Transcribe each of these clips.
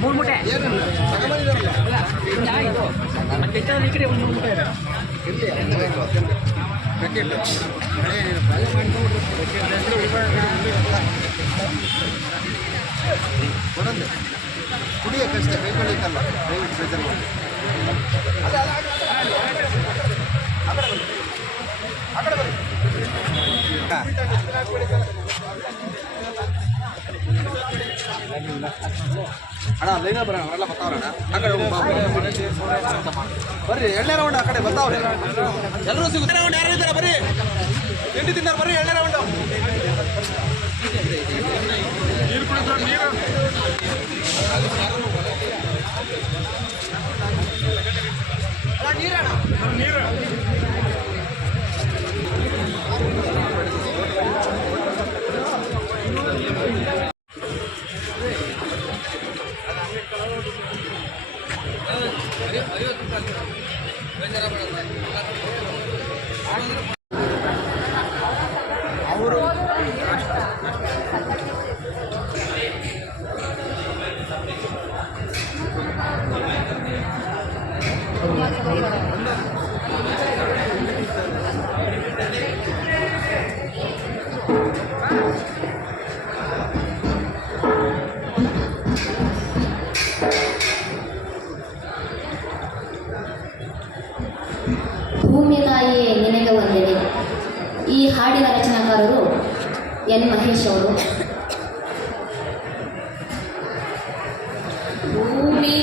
ಮೂರು ಮೂಟೆ ಈ ಕಡೆ ಒಂದು 3 ಮೂಟೆ ಇದೆ. ಕುಡಿಯೋಕ್ಕಷ್ಟೇ ಕೈಗೊಳ್ಳಿಕ್ಕಲ್ಲ ಪ್ರೈವೇಟ್ ಬೇಜಾರು ಮಾಡಿ ಅಣ್ಣ ಲೈನ ಬರೋಣ ಅವರೆಲ್ಲ ಬರ್ತಾವ್ರಣ್ಣ ಆ ಕಡೆ ಬರ್ರಿ ಎಣ್ಣೆ ರೌಂಡ್ ಆ ಕಡೆ ಬರ್ತಾವ್ರೆ ಎಲ್ಲರೂ ಸಿಗುತ್ತೆ ರೌಂಡ್ ಯಾರು ಇದ್ದಾರೆ ಬರ್ರಿ ತಿಂಡಿ ತಿಂದಾರ ಬರ್ರಿ ಎಣ್ಣೆ ರೌಂಡ್ ನೀರು ಕುಡಿದ್ರೆ ನೀರು ಅವರು ಭೂಮಿ ತಾಯಿಯೇ ನಿನಗೆ ವಂದನೆ. ಈ ಹಾಡಿನ ರಚನಾಕಾರರು ಎನ್ ಮಹೇಶ್ ಅವರು. ಭೂಮಿ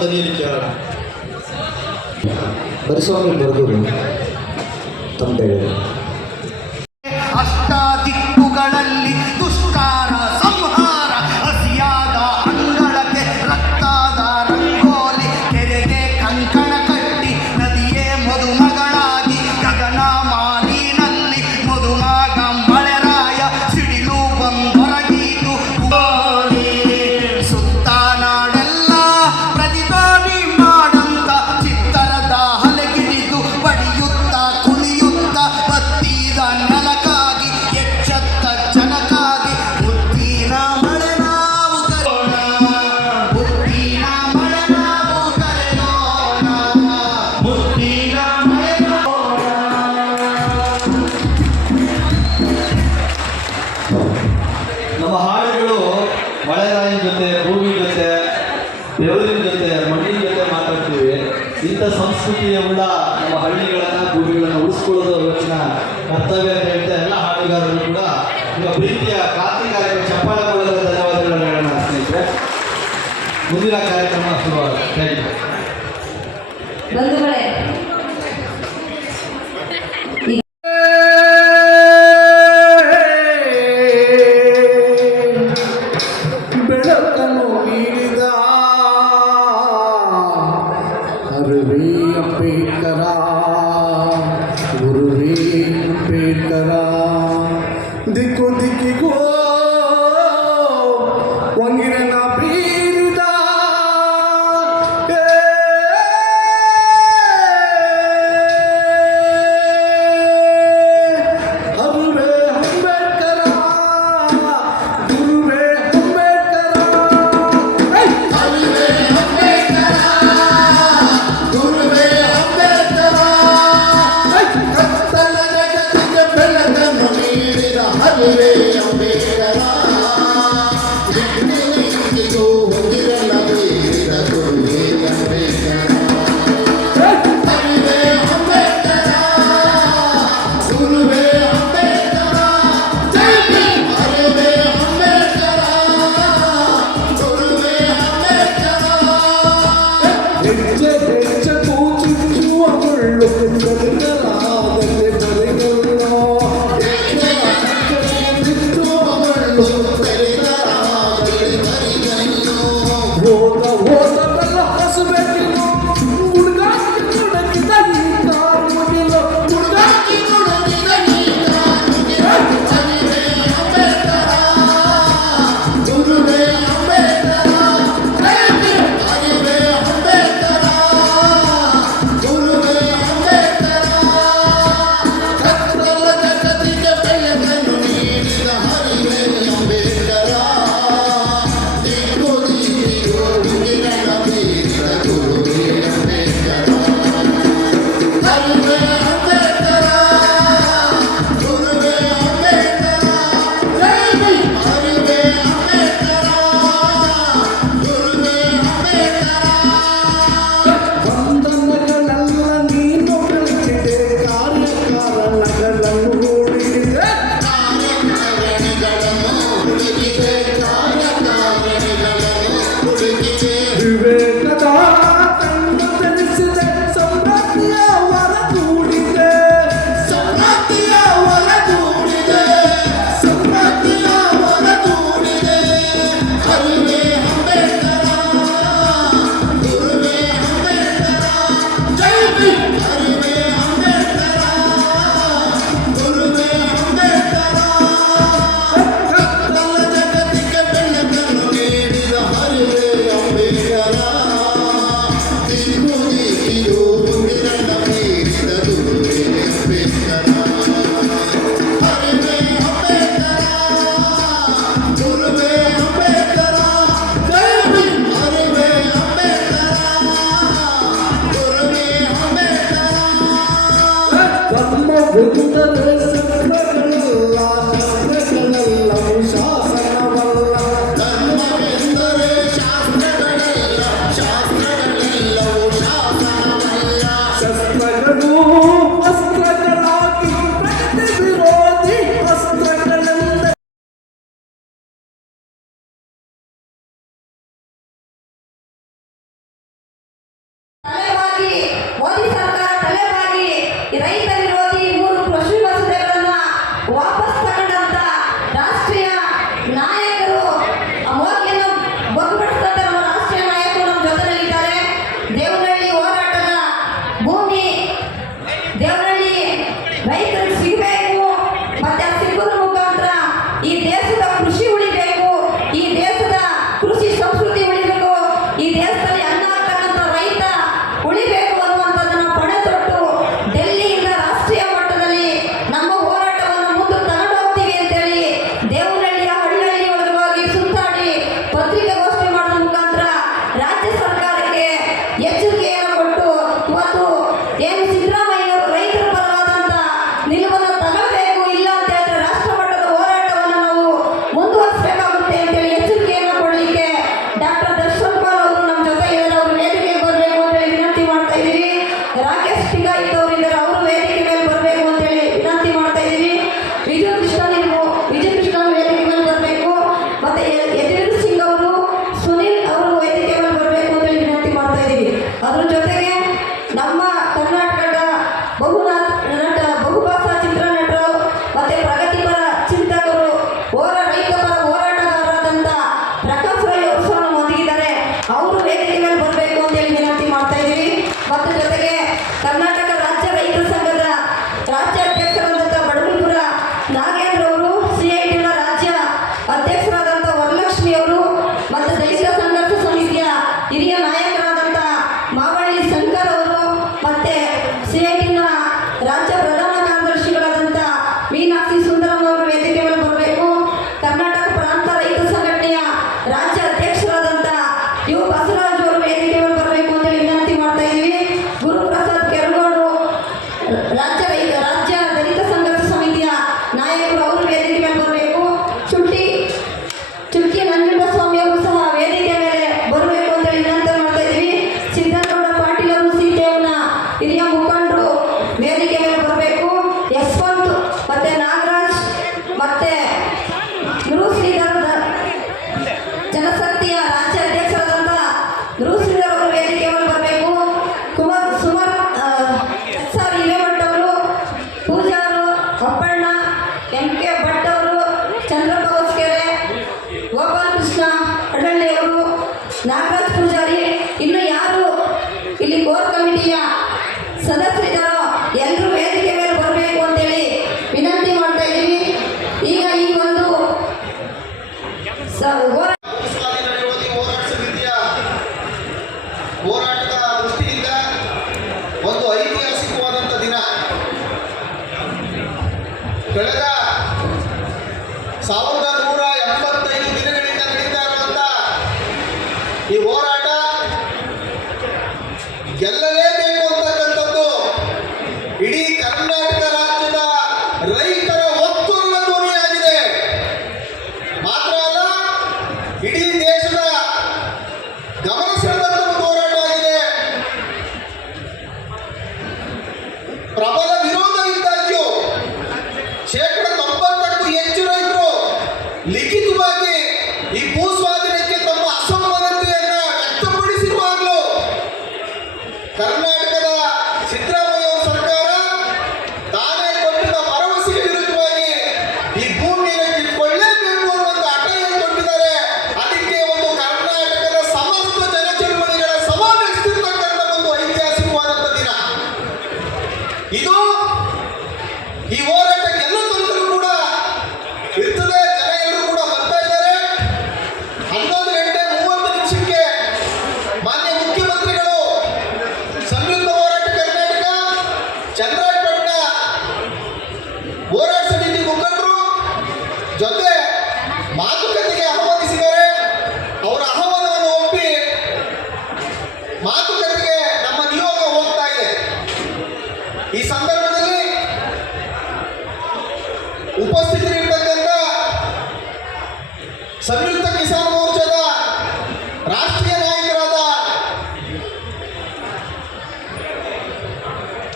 ದನಿಯಲ್ಲಿ ಕೇಳೋಣ. ಬರಿಸ್ವಾಮಿ ಬರೆದೂರು ತಂದೆ. ಅಷ್ಟಾದಿಕ್ಕುಗಳಲ್ಲಿ ದುಷ್ಟಾರ ಸಂಹಾರ, ಹಸಿಯಾದ ಅಂಗಳಕ್ಕೆ ರಕ್ತಾದ ರಂಗೋಲಿ, ಕೆರೆಗೆ ಕಂಕಣ ಕಟ್ಟಿ ನದಿಯೇ ಮದುಮಗಳಾಗಿ, ಗಗನ ಮಾಲಿನಲ್ಲಿ ಮದುಮಗ ಮಳೆರಾಯ, ಸಿಡಿಲು ಬಂದೊರಗೀತು ಗೋಲಿ. ಸುತ್ತ ನಾಡೆಲ್ಲ ಪ್ರತಿಧ್ವನಿ ಮಾಡಂತ ಚಿತ್ತರದ ಹಲಗಿಡಿದು ಬಡಿಯುತ್ತ ಕುಣಿಯುತ್ತ ಬತ್ತಿದ ನೆಲಕ್ಕಾಗಿ ಎಚ್ಚತ್ತ ಜನಕ್ಕಾಗಿ ಬುದ್ಧಿನ ಮಳೆ ನಾವು ಕರೆಯೋಣ, ಬುದ್ಧಿನ ಮಳೆ ನಾವು ಕರೆಯೋಣ, ಬುದ್ಧಿನ ಮಳೆ ನಮ್ಮ ಹಾಡುಗಳು ಮಳೆರಾಯನ ಜೊತೆ, ಭೂಮಿ ಜೊತೆ, ಬೆವರಿನ ಜೊತೆ, ಮಣ್ಣಿನ ಜೊತೆ ಮಾತಾಡ್ತೀವಿ. ಇಂಥ ಸಂಸ್ಕೃತಿಯ ಉಳ್ಳ ನಮ್ಮ ಹಳ್ಳಿಗಳನ್ನು, ಭೂಮಿಗಳನ್ನು ಉಳಿಸ್ಕೊಳ್ಳೋದು ಇವತ್ತಿನ ಕರ್ತವ್ಯ ಅಂತ ಹೇಳ್ತಾ ಎಲ್ಲ ಹಾಡುಗಾರರು ಕೂಡ ನಿಮ್ಮ ಪ್ರೀತಿಯ ಕ್ರಾಂತಿ ಕಾರ್ಯಕ್ರಮ ಚಪ್ಪಾಳೆ ಮೂಲಕ ಧನ್ಯವಾದಗಳನ್ನು ಹೇಳೋಣ ಸ್ನೇಹಿತರೆ. ಮುಂದಿನ ಕಾರ್ಯಕ್ರಮ ಶುರುವಾಗುತ್ತೆ. Thank you. ಬಂಧುಗಳೇ, ಬೆಳಕನ್ನು ನೀಡಿದ ಅರುವೇ ಅಂಬೇಡ್ಕರ, ಗುರುವೇ ಅಂಬೇಡ್ಕರ, ದಿಕ್ಕು ದಿಕ್ಕಿಗೂ ವಂಗಿರನ ಬೀರಿದ ಅರುವೇ ಅಂಬೇಡ್ಕರ, ಗುರುವೇ ಅಂಬೇಡ್ಕರ, ಅರುವೇ ಅಂಬೇಡ್ಕರ, ಗುರುವೇ ಅಂಬೇಡ್ಕರ, ಕತ್ತಲ ಜಗತ್ತಿಗೆ ಬೆಳಕನ್ನು ನೀಡಿದ ಅರುವೇ ಅಂಬೇಡ್ಕರ, ದಿಕ್ಕಿಗೂ ಹೊಂದಿರಲ್ಲ ಬೀರಿದ ಗುರುವೇ ಅಂಬೇಡ್ಕರ, ಅರುವೇ ಅಂಬೇಡ್ಕರ, ಗುರುವೇ ಅಂಬೇಡ್ಕರ, ಜೈ ಭೀಮ್. ಅರುವೇ ಅಂಬೇಡ್ಕರ, ಗುರುವೇ ಅಂಬೇಡ್ಕರ, ಹೆಜ್ಜೆ ಹೆಜ್ಜೆಗೂ ಚುಚ್ಚುವ ಮುಳ್ಳು ಬದಲಾಗದೆ ಬರೆಯಲ್ಲ, ಹೆಜ್ಜೆ ಹೆಜ್ಜೆಗೂ ಚುಚ್ಚುವ ಮುಳ್ಳು ಬದಲಾಗದೆ ಬರೆಯಲ್ಲ, ಹೋದ ಹೋದವೆಲ್ಲ ಹಸಬೇಕಿಲ್ಲ, ಹುಡುಗಾಕಿ ನುಡಗಿದ ಈ ಕಾರ್ಮುಗಿಲು, ಹುಡುಗಾಕಿ ನುಡಗಿದ ಈ ಕಾರ್ಮುಗಿಲು, ಅರುವೇ ಅಂಬೇಡ್ಕರ, ಗುರುವೇ ಅಂಬೇಡ್ಕರ, ಜೈ ಭೀಮ್. ಅರುವೇ ಅಂಬೇಡ್ಕರ, ಗುರುವೇ ಅಂಬೇಡ್ಕರ, ಕತ್ತಲ ಜಗತ್ತಿಗೆ ಬೆಳಕನ್ನು ನೀಡಿದ ಅರುವೇ ಅಂಬೇಡ್ಕರ, ದಿಕ್ಕು ದಿಕ್ಕಿಗೂ ಉಗಿರನ ಬೀರಿದ ಗುರುವೇ ಅಂಬೇಡ್ಕರ, ಅರುವೇ ಅಂಬೇಡ್ಕರ, ಗುರುವೇ ಅಂಬೇಡ್ಕರ, ಜೈ ಭೀಮ್. ಅರುವೇ ಅಂಬೇಡ್ಕರ, ಗುರುವೇ ಅಂಬೇಡ್ಕರ, ಬಂಧನಗಳೆಲ್ಲ ನೀನು ಬೆಳೆಸಿದೆ, ಕಾರ್ಯಕಾರಣಗಳನ್ನು ಹೂಡಿದೆ, ಕಾರ್ಯಕಾರಣಗಳನ್ನು ಹುಡುಕಿದೆ, ಕಾರ್ಯಕಾರಣಗಳನ್ನು ಹುಡುಕಿದೆ, ವಿವೇಕದ ಕಣ್ಣು ತೆರೆಸಿದೆ, ಸಮೃದ್ಧಿಯ ಹೊರಗೂಡಿದೆ, ಸಮೃದ್ಧಿಯ ಹೊರಗೂಡಿದೆ, ಸಮೃದ್ಧಿಯ ಹೊರಗೂಡಿದೆ, ಅರುವೇ ಅಂಬೇಡ್ಕರ, ಗುರುವೇ ಅಂಬೇಡ್ಕರ, ಜೈ ಭೀಮ್. ಅರುವೇ ಅಂಬೇಡ್ಕರ, ಗುರುವೇ ಅಂಬೇಡ್ಕರ, ಕತ್ತಲ ಜಗತ್ತಿಗೆ ಬೆಳಕನ್ನು ನೀಡಿದ ಅರುವೇ ಅಂಬೇಡ್ಕರ, ದಿಕ್ಕು ದಿಕ್ಕಿಗೂ ಉಗಿರನ ಬೀರಿದ ಗುರುವೇ ಅಂಬೇಡ್ಕರ, ಅರುವೇ ಅಂಬೇಡ್ಕರ, ಗುರುವೇ ಅಂಬೇಡ್ಕರ, ಜೈ ಭೀಮ್. ಅರುವೇ ಅಂಬೇಡ್ಕರ, ಗುರುವೇ ಅಂಬೇಡ್ಕರ, ಏನು ಸಿದ್ದರಾಮಯ್ಯವರು ರೈತರ ಪರವಾದಂಥ ನಿಲುವನ್ನು ತಗೊಳ್ಬೇಕು, ಇಲ್ಲ ಅಂತ ಹೇಳಿದ್ರೆ ರಾಷ್ಟ್ರ ಮಟ್ಟದ ಹೋರಾಟವನ್ನು ನಾವು ಮುಂದುವರಿಸಬೇಕಾಗುತ್ತೆ ಅಂತೇಳಿ ಎಚ್ಚರಿಕೆಯನ್ನು ಕೊಡಲಿಕ್ಕೆ ಡಾಕ್ಟರ್ ದರ್ಶನ್ ಪಾಲ್ ಅವರು ನಮ್ಮ ಜೊತೆ ಇದ್ದಾರೆ. ಅವರು ವೇದಿಕೆಗೆ ಬರಬೇಕು ಅಂತೇಳಿ ವಿನಂತಿ ಮಾಡ್ತಾ ಇದ್ದೀವಿ. ರಾಕೇಶ್ ಟಿಗಾಯಿತ್ ಅವರು ಇದ್ದಾರೆ, ಅವರು ವೇದಿಕೆ ಮೇಲೆ ಬರಬೇಕು ಅಂತೇಳಿ ವಿನಂತಿ ಮಾಡ್ತಾ ಇದ್ದೀವಿ. ವಿಜಯ ಕೃಷ್ಣ ವೇದಿಕೆ ಮೇಲೆ ಬರಬೇಕು. ಮತ್ತೆ ಯದುವೀರ್ ಸಿಂಗ್ ಅವರು, ಸುನಿಲ್ ಅವರು ವೇದಿಕೆ ಮೇಲೆ ಬರಬೇಕು ಅಂತೇಳಿ ವಿನಂತಿ ಮಾಡ್ತಾ ಇದ್ದೀವಿ. ಅದ್ರ ಜೊತೆಗೆ ನಮ್ಮ ಕರ್ನಾಟಕದ ಬಹುಭಾಷಾ ಚಿತ್ರನಟರು ಮತ್ತೆ ಪ್ರಗತಿಪರ ಚಿಂತಕರು, ರೈತ ಪರ ಹೋರಾಟಗಾರರಾದಂಥ ಪ್ರಕಾಶ್ ರೈ ಅವರು ಸಹ ಒದಗಿದ್ದಾರೆ. ಅವರು ವೇದಿಕೆ ಮೇಲೆ ಬರಬೇಕು ಅಂತೇಳಿ ವಿನಂತಿ ಮಾಡ್ತಾ ಇದ್ದೀವಿ. ಮತ್ತು ಜೊತೆಗೆ ಕರ್ನಾಟಕ ರಾಜ್ಯ ರೈತ ಸಂಘದ ರಾಜ್ಯ ಅಧ್ಯಕ್ಷರಾದಂಥ ಬಡಗುಲ್ಪುರ ನಾಗೇಂದ್ರ ಅವರು, CITನ ರಾಜ್ಯ ಅಧ್ಯಕ್ಷರಾದಂಥ ವರಲಕ್ಷ್ಮಿ ಅವರು, ಮತ್ತು ದೈಹಿಕ ಸಂಘರ್ಷ ಸಮಿತಿಯ ಹಿರಿಯ ನಾಯಕರಾದಂಥ ಮಾವಳ್ಳಿ ಶಂಕರ್ ಅವರು, ಮತ್ತು CITನ ರಾಜ್ಯ ಪ್ರಧಾನ ಕಾರ್ಯದರ್ಶಿಗಳಾದಂಥ ಮೀನಾಕ್ಷಿ ಸುಂದರಂ ಅವರು ವೇದಿಕೆ ಮೇಲೆ ಬರಬೇಕು. ಕರ್ನಾಟಕ ಪ್ರಾಂತ ರೈತ ಸಂಘಟನೆಯ ರಾಜ್ಯ ಅಧ್ಯಕ್ಷರಾದಂಥ ಬಸವರಾಜ್ ಅವರು ವೇದಿಕೆ ಮೇಲೆ ಬರಬೇಕು ಅಂತೇಳಿ ವಿನಂತಿ ಮಾಡ್ತಾ ಇದ್ದೀವಿ. ಗುರುಪ್ರಸಾದ್ ಕೆರಗೋಡು ರಾಜ್ಯ ದಲಿತ ಸಂಘರ್ಷ ಸಮಿತಿಯ ನಾಯಕರು, ಅವರು ವೇದಿಕೆ ಮೇಲೆ ಬರಬೇಕು. ಚುಟ್ಕಿ ನಂಜುಂಡಸ್ವಾಮಿ ಅವರು ಸಹ ವೇದಿಕೆ ಮೇಲೆ ಬರಬೇಕು ಅಂತೇಳಿ ವಿನಂತಿ ಮಾಡ್ತಾ ಇದ್ದೀವಿ. ಸಿದ್ದನಗೌಡ ಪಾಟೀಲ್ ಅವರು, ಸಿದ್ದೇವನ ಹಿರಿಯ ಮುಖಂಡರು ವೇದಿಕೆ ಮೇಲೆ ಬರಬೇಕು. ಯಶವಂತ್ ಮತ್ತೆ ನಾಗರಾಜ್ ಮತ್ತೆ ಶ್ರೀಧರ್ ಜನಶಕ್ತಿಯ ರಾಜ್ಯ ಅಧ್ಯಕ್ಷರಾದಂಥ ಶ್ರೀಧರ್ ಅವರು ವೇದಿಕೆ ಮೇಲೆ ಬರಬೇಕು. ಸುಮಾರ್ ಹಿರೇಮಠ ಅವರು, ಪೂಜಾರು, ಅಪ್ಪಣ್ಣ, MK ಭಟ್ ಅವರು, ಚಂದ್ರಪ್ಪ ಹೊಸಕೆರೆ, ಗೋಪಾಲ ಕೃಷ್ಣ ಅಡಳ್ಳಿ ಅವರು, ನಾಗರಾಜ್ ಪೂಜಾರಿ, ಇನ್ನು ಯಾರು ಇಲ್ಲಿ ಕೋರ್ ಕಮಿಟಿಯ ಸದಸ್ಯರಿದ್ದಾರೋ ಎಲ್ಲರೂ ವೇದಿಕೆ ಮೇಲೆ ಬರಬೇಕು ಅಂತೇಳಿ ವಿನಂತಿ ಮಾಡ್ತಾ ಇದ್ದೀವಿ. ಈಗ ಈ ಒಂದು ಸ್ವಾಧೀನ ವಿರೋಧಿ ಹೋರಾಟ ಸಮಿತಿಯ ಹೋರಾಟದ ದೃಷ್ಟಿಯಿಂದ ಒಂದು ಐತಿಹಾಸಿಕವಾದಂಥ ದಿನ. ಕಳೆದ 1185 ದಿನಗಳಿಂದ ನಡೀತಾ ಇರುವಂಥ ಈ ಹೋರಾಟ ಗೆಲ್ಲಲೇಬೇಕು ಅಂತಕ್ಕಂಥದ್ದು ಇಡೀ ಕರ್ನಾಟಕ ರಾಜ್ಯದ ರೈತರ ಒಕ್ಕೂಟದ ಧ್ವನಿಯಾಗಿದೆ. ಮಾತ್ರ ಅಲ್ಲ, ಇಡೀ ದೇಶದ ಗಮನ ಸೆಳೆದಂಥ ಒಂದು ಹೋರಾಟ ಆಗಿದೆ. ಪ್ರಬಲ ವಿರೋಧ ಇದ್ದಾಗ್ಯೂ 90%ಕ್ಕೂ ಹೆಚ್ಚು ರೈತರು ಲಿಖಿತವಾಗಿ ಈ ಭೂ ಸ್ವಾಧೀನಕ್ಕೆ ತಮ್ಮ ಅಸಮ್ಮತಿಯನ್ನು ವ್ಯಕ್ತಪಡಿಸಿರುವಾಗಲೂ ಕರ್ನಾಟಕದ ಸಿದ್ದರಾಮಯ್ಯ ಸರ್ಕಾರ ತಾನೇ ಕೊಟ್ಟಿದ್ದ ಭರವಸೆಗೆ ವಿರುದ್ಧವಾಗಿ ಈ ಭೂಮಿಯನ್ನು ಕಿತ್ತುಕೊಳ್ಳಲೇಬೇಕು ಅನ್ನುವಂಥ ಹಠವನ್ನು ತೊಟ್ಟಿದ್ದಾರೆ. ಅದಕ್ಕೆ ಒಂದು ಕರ್ನಾಟಕದ ಸಮಸ್ತ ಜನಚಳವಳಿಗಳ ಸಮಾವೇಶಿರ್ತಕ್ಕಂಥ ಒಂದು ಐತಿಹಾಸಿಕವಾದಂಥ ದಿನ ಇದು. ಈ ಹೋರಾಟ ಎಲ್ಲ ತನಕೂ ಕೂಡ ಇರ್ತದೆ. ಜನ ಎಲ್ಲರೂ ಕೂಡ ಬರ್ತಾ ಇದ್ದಾರೆ. 11:30 ಮಾನ್ಯ ಮುಖ್ಯಮಂತ್ರಿಗಳು ಸಂಯುಕ್ತ ಹೋರಾಟ ಕರ್ನಾಟಕ ಚಂದ್ರಾಯಪಟ್ಟಣ ಹೋರಾಟ ಸಮಿತಿ ಮುಖಂಡರು ಜೊತೆ ಮಾತುಕತೆಗೆ ಆಹ್ವಾನಿಸಿದ್ದಾರೆ. ಅವರ ಆಹ್ವಾನವನ್ನು ಒಪ್ಪಿ ಮಾತುಕತೆಗೆ ನಮ್ಮ ನಿಯೋಗ ಹೋಗ್ತಾ ಇದೆ. ಈ ಸಂದರ್ಭದಲ್ಲಿ ಉಪಸ್ಥಿತರಿರ್ತಕ್ಕಂಥ ಸಂಯುಕ್ತ ಕಿಸಾನ್ ಮೋರ್ಚಾದ ರಾಷ್ಟ್ರೀಯ ನಾಯಕರಾದ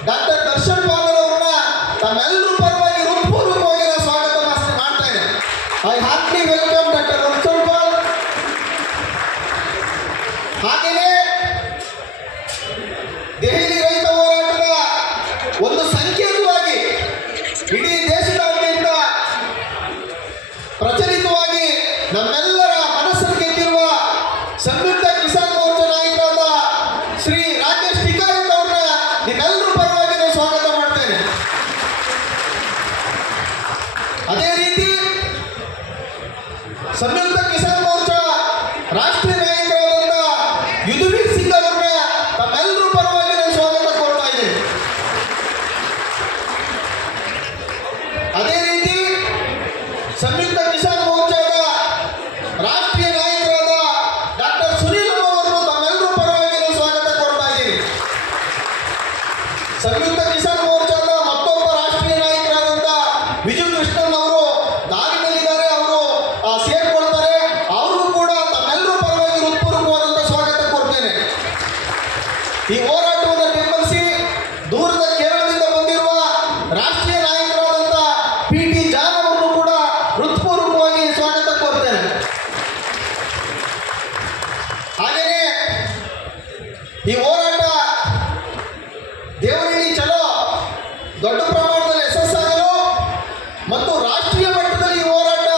ಡಾಕ್ಟರ್ ದರ್ಶನ್ ಪಾಲ್ ಅವರನ್ನ ತಮ್ಮೆಲ್ಲರೂ ಪರವಾಗಿ ಹೃತ್ಪೂರ್ವಕವಾಗಿ ನಾನು ಸ್ವಾಗತ ಮಾಡ್ತಾ ಇದ್ದೇನೆ. I heartly welcome doctor Darshan Pal. ಹಾಗೆಯೇ ದೆಹಲಿ ರೈತ ಹೋರಾಟದ ಒಂದು ಸಂಕೇತವಾಗಿ ಇಡೀ ದೇಶದಾದ್ಯಂತ ಪ್ರಚಲಿತವಾಗಿ ನಮ್ಮೆಲ್ಲರ ಮನಸ್ಸನ್ನು ಗೆದ್ದಿರುವ ಸಂಯುಕ್ತ ಕಿಸಾನ್ ಮೋರ್ಚಾ ನಾಯಕರಾದ ಶ್ರೀ ರಾಕೇಶ್ ಟಿಗಾಯಿತ್ ಅವ್ರನ್ನ ನಿಮ್ಮೆಲ್ಲರೂ ಪರವಾಗಿ ನಾನು ಸ್ವಾಗತ ಮಾಡ್ತೇನೆ. ಅದೇ ರೀತಿ ಸಂಯುಕ್ತ ಕಿಸಾನ್ ಮೋರ್ಚಾ ರಾಷ್ಟ್ರೀಯ ನಾಯಕರಾದಂಥ ಯದುವೀರ್ ಸಿಂಗ್ ಅವ್ರನ್ನ ತಮ್ಮೆಲ್ಲರೂ ಪರವಾಗಿ ನಾನು ಸ್ವಾಗತ ಕೋರ್ತಾ ಇದ್ದೇನೆ. ಅದೇ ರೀತಿ ಸಂಯುಕ್ತ ಕಿಸಾನ್ ಮೋರ್ಚಾದ ರಾಷ್ಟ್ರೀಯ ನಾಯಕರಾದ ಡಾಕ್ಟರ್ ಸುನಿಲ್ ಅವರನ್ನು ತಮ್ಮೆಲ್ಲರೂ ಪರವಾಗಿ ನಾನು ಸ್ವಾಗತ ಕೋರ್ತಾ ಇದ್ದೀನಿ. ಸಂಯುಕ್ತ ಕಿಸಾನ್ ಮೋರ್ಚಾದ ಮತ್ತೊಬ್ಬ ರಾಷ್ಟ್ರೀಯ ನಾಯಕರಾದಂಥ ವಿಜು ಕೃಷ್ಣನ್ ಅವರು ದಾರಿನಲ್ಲಿದ್ದಾರೆ. ಅವರು ಸೇರ್ಕೊಳ್ತಾರೆ. ಅವರು ಕೂಡ ತಮ್ಮೆಲ್ಲರೂ ಪರವಾಗಿ ಹೃತ್ಪೂರ್ವಕವಾದಂಥ ಸ್ವಾಗತ ಕೊಡ್ತೇನೆ. ಈ ಹೋರಾಟವನ್ನು ಬೆಂಬಲಿಸಿ ದೂರದ ಕೇರಳದಿಂದ ಬಂದಿರುವ ರಾಷ್ಟ್ರೀಯ ನಾಯಕರಾದಂಥ PT ಜಾನ್ ಅವರನ್ನು ಕೂಡ ಹೃತ್ಪೂರ್ವಕವಾಗಿ ಸ್ವಾಗತ ಕೋರ್ತೇನೆ. ಹಾಗೆಯೇ ಈ ಹೋರಾಟ ದೇವರಹಳ್ಳಿ ಚಲೋ ದೊಡ್ಡ ಪ್ರಮಾಣದಲ್ಲಿ ಯಶಸ್ಸಾಗಲು ಮತ್ತು ರಾಷ್ಟ್ರೀಯ ಮಟ್ಟದಲ್ಲಿ ಈ ಹೋರಾಟ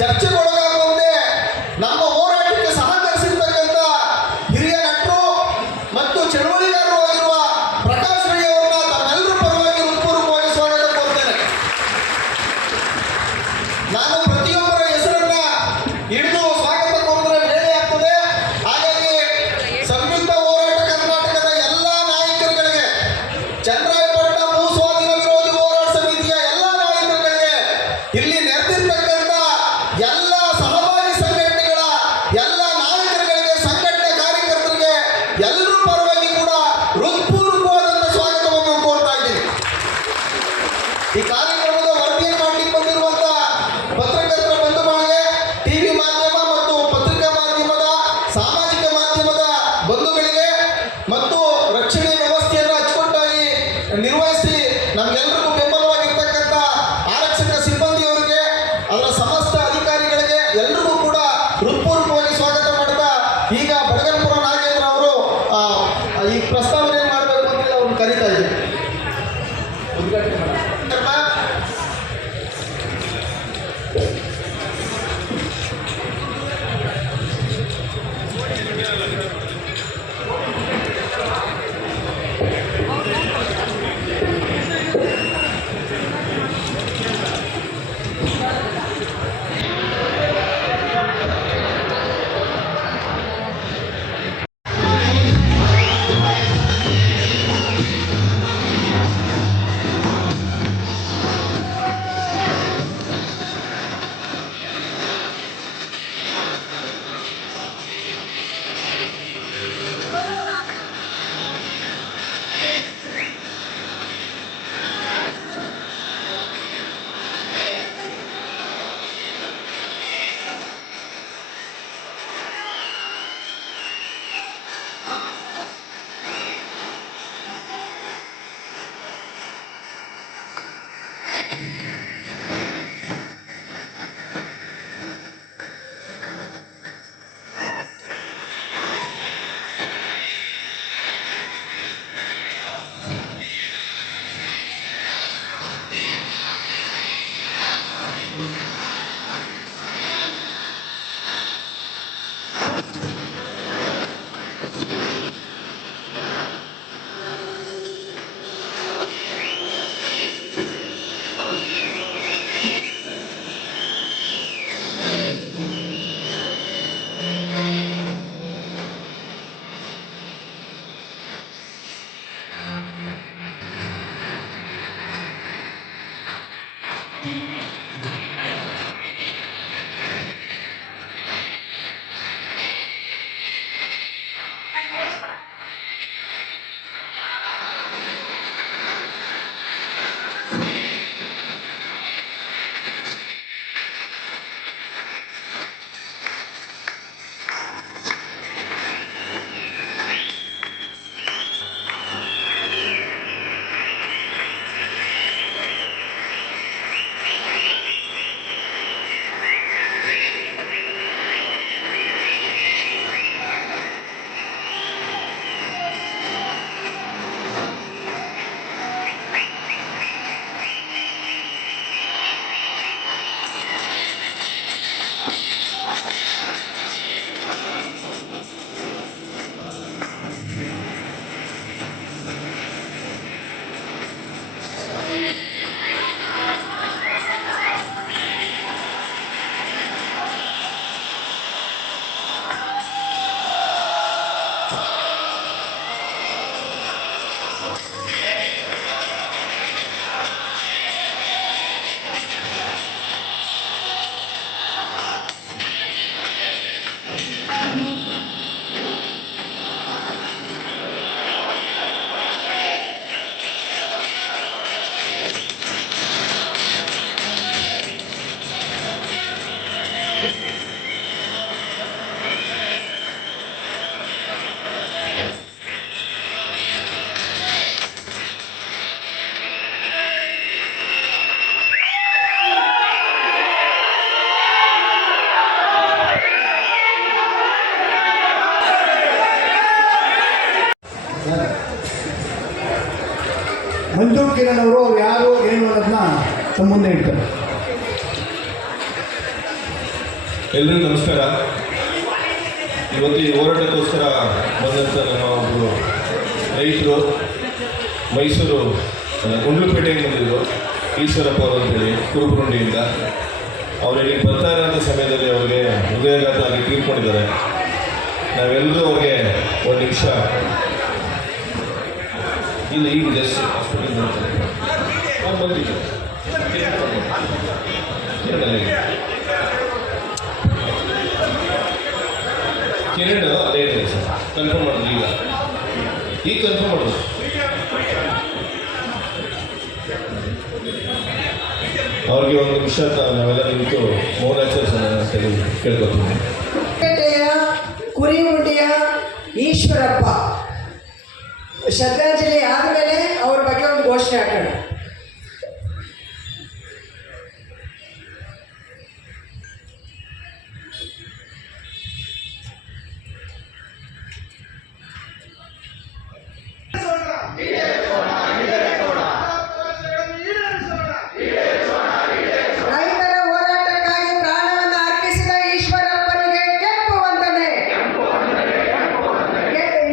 ಚರ್ಚೆಗೊಳಗಾಗುವಂತೆ ನಮ್ಮ ಹೋರಾಟಕ್ಕೆ ಸಹಕರಿಸಿರ್ತಕ್ಕಂಥ ಹಿರಿಯ ನಟರು ಮತ್ತು ಚಳವಳಿಗಾರರು ಆಗಿರುವ ಪ್ರಕಾಶ್ ರೈ ಅವರನ್ನ ತಮ್ಮೆಲ್ಲರ ಪರವಾಗಿ ಹೃತ್ಪೂರ್ವಕವಾಗಿ ಸ್ವಾಗತ ಕೋರ್ತೇನೆ. ನಾನು ಪ್ರತಿಯೊಬ್ಬರ ಹೆಸರನ್ನ ಹಿಡಿದು ಸ್ವಾಗತ ಕೋರಿದ್ರೆ ವೇಳೆ ಆಗ್ತದೆ. ಹಾಗಾಗಿ ಸಂಯುಕ್ತ ಹೋರಾಟ ಕರ್ನಾಟಕದ ಎಲ್ಲ ನಾಯಕರುಗಳಿಗೆ, ಚನ್ನರಾಯಪಟ್ಟಣ ಭೂ ಸ್ವಾಧೀನ ವಿರೋಧಿ ಹೋರಾಟ ಸಮಿತಿಯ ಎಲ್ಲ ನಾಯಕರುಗಳಿಗೆ, ಇಲ್ಲಿ ನೆರೆದಿರ್ತಕ್ಕಂಥ ಎಲ್ಲ ಸಹಭಾಗಿ ಸಂಘಟನೆಗಳ ಎಲ್ಲ ನಾಯಕರುಗಳಿಗೆ, ಸಂಘಟನೆ ಕಾರ್ಯಕರ್ತರಿಗೆ ಎಲ್ಲರೂ ಪರವಾಗಿ ಕೂಡ ಹೃತ್ಪೂರ್ವಕವಾದಂಥ ಸ್ವಾಗತವನ್ನು ಕೋರ್ತಾ ಇದ್ದೀನಿ. ಈ ಕಾರ್ಯಕ್ರಮದ ವರದಿಯನ್ನು ಮಾಡಲಿಕ್ಕೆ ಬಂದಿರುವಂಥ ಪತ್ರಕರ್ತರ ಬಂಧು ಬಳಗ, ಟಿವಿ ಮಾಧ್ಯಮ ಮತ್ತು ಪತ್ರಿಕಾ ಮಾಧ್ಯಮದ, ಸಾಮಾಜಿಕ ಮಾಧ್ಯಮದ ಬಂಧುಗಳಿಗೆ ಮತ್ತು ರಕ್ಷಣೆ ವ್ಯವಸ್ಥೆಯನ್ನು ಅಚ್ಚುಕಟ್ಟಾಗಿ ನಿರ್ವಹಿಸಿ ನಮಗೆಲ್ಲರಿಗೂ ಬೆಂಬಲವಾಗಿರ್ತಕ್ಕಂಥ ಆರಕ್ಷಕ ಸಿಬ್ಬಂದಿಯವರಿಗೆ, ಅದರ ಸಮಸ್ತ ಅಧಿಕಾರಿಗಳಿಗೆ ಎಲ್ಲರಿಗೂ ಕೂಡ ಹೃತ್ಪೂರ್ವಕವಾಗಿ ಸ್ವಾಗತ ಮಾಡ್ತಾ, ಈಗ ಬಡಗನಪುರ ನಾಗೇಂದ್ರ ಅವರು ಈ ಪ್ರಸ್ತಾವನೆ ಮಾಡಬೇಕು ಅಂತೇಳಿ ಅವ್ರನ್ನ ಕರೀತಾ ಇದ್ದೀವಿ. ಉದ್ಘಾಟನೆ ಮಾಡಿ. ಮಂಜು ಕಿರಣ್ ಅವರು ಯಾರು ಏನು ಅನ್ನೋದನ್ನ ತಮ್ಮ ಮುಂದೆ ಇಡ್ತಾರೆ. ಎಲ್ರಿಗೂ ನಮಸ್ಕಾರ. ಇವತ್ತು ಈ ಹೋರಾಟಕ್ಕೋಸ್ಕರ ಬಂದಂಥ ಒಬ್ಬರು ರೈತರು ಮೈಸೂರು ಗುಂಡ್ಲುಪೇಟೆಯಿಂದ ಬಂದಿದ್ದರು, ಈಶ್ವರಪ್ಪ ಅವರು ಅಂತೇಳಿ ಕುರುಬುರುಂಡಿಯಿಂದ. ಅವರಿಗೆ ಬರ್ತಾ ಇರೋಂಥ ಸಮಯದಲ್ಲಿ ಅವ್ರಿಗೆ ಹೃದಯಾಘಾತ ಆಗಿ ತೀರ್ಕೊಂಡಿದ್ದಾರೆ. ನಾವೆಲ್ಲರೂ ಅವ್ರಿಗೆ ಒಂದು ನಿಮಿಷ ಇಲ್ಲ ಈಗ ಜಸ್ಟ್ ಹಾಸ್ಪಿಟಲ್ ಬಂದಿದ್ದು ಕಿರಣ್ ಅದೇ ಇದೆ ಸರ್, ಕನ್ಫರ್ಮ್ ಮಾಡೋದು ಈಗ ಕನ್ಫರ್ಮ್ ಮಾಡೋದು. ಅವ್ರಿಗೆ ಒಂದು ನಿಮಿಷ ನಾವೆಲ್ಲ ನಿಂತು ಮೌನಾಚರಿಸೋಣ ಅಂತ ಹೇಳಿ ಕೇಳ್ಕೊತೀನಿ. ಪೇಟೆಯ ಕುರಿಗುಂಡಿಯ ಈಶ್ವರಪ್ಪ ಶ್ರದ್ಧಾಂಜಲಿ ಆದಮೇಲೆ ಅವ್ರ ಬಗ್ಗೆ ಒಂದು ಘೋಷಣೆ ಹಾಕೋಣ. ರೈತರ ಹೋರಾಟಕ್ಕಾಗಿ ಪ್ರಾಣವನ್ನು ಅರ್ಪಿಸಿದ ಈಶ್ವರಪ್ಪನಿಗೆ ಕೆಂಪು ವಂದನೆ.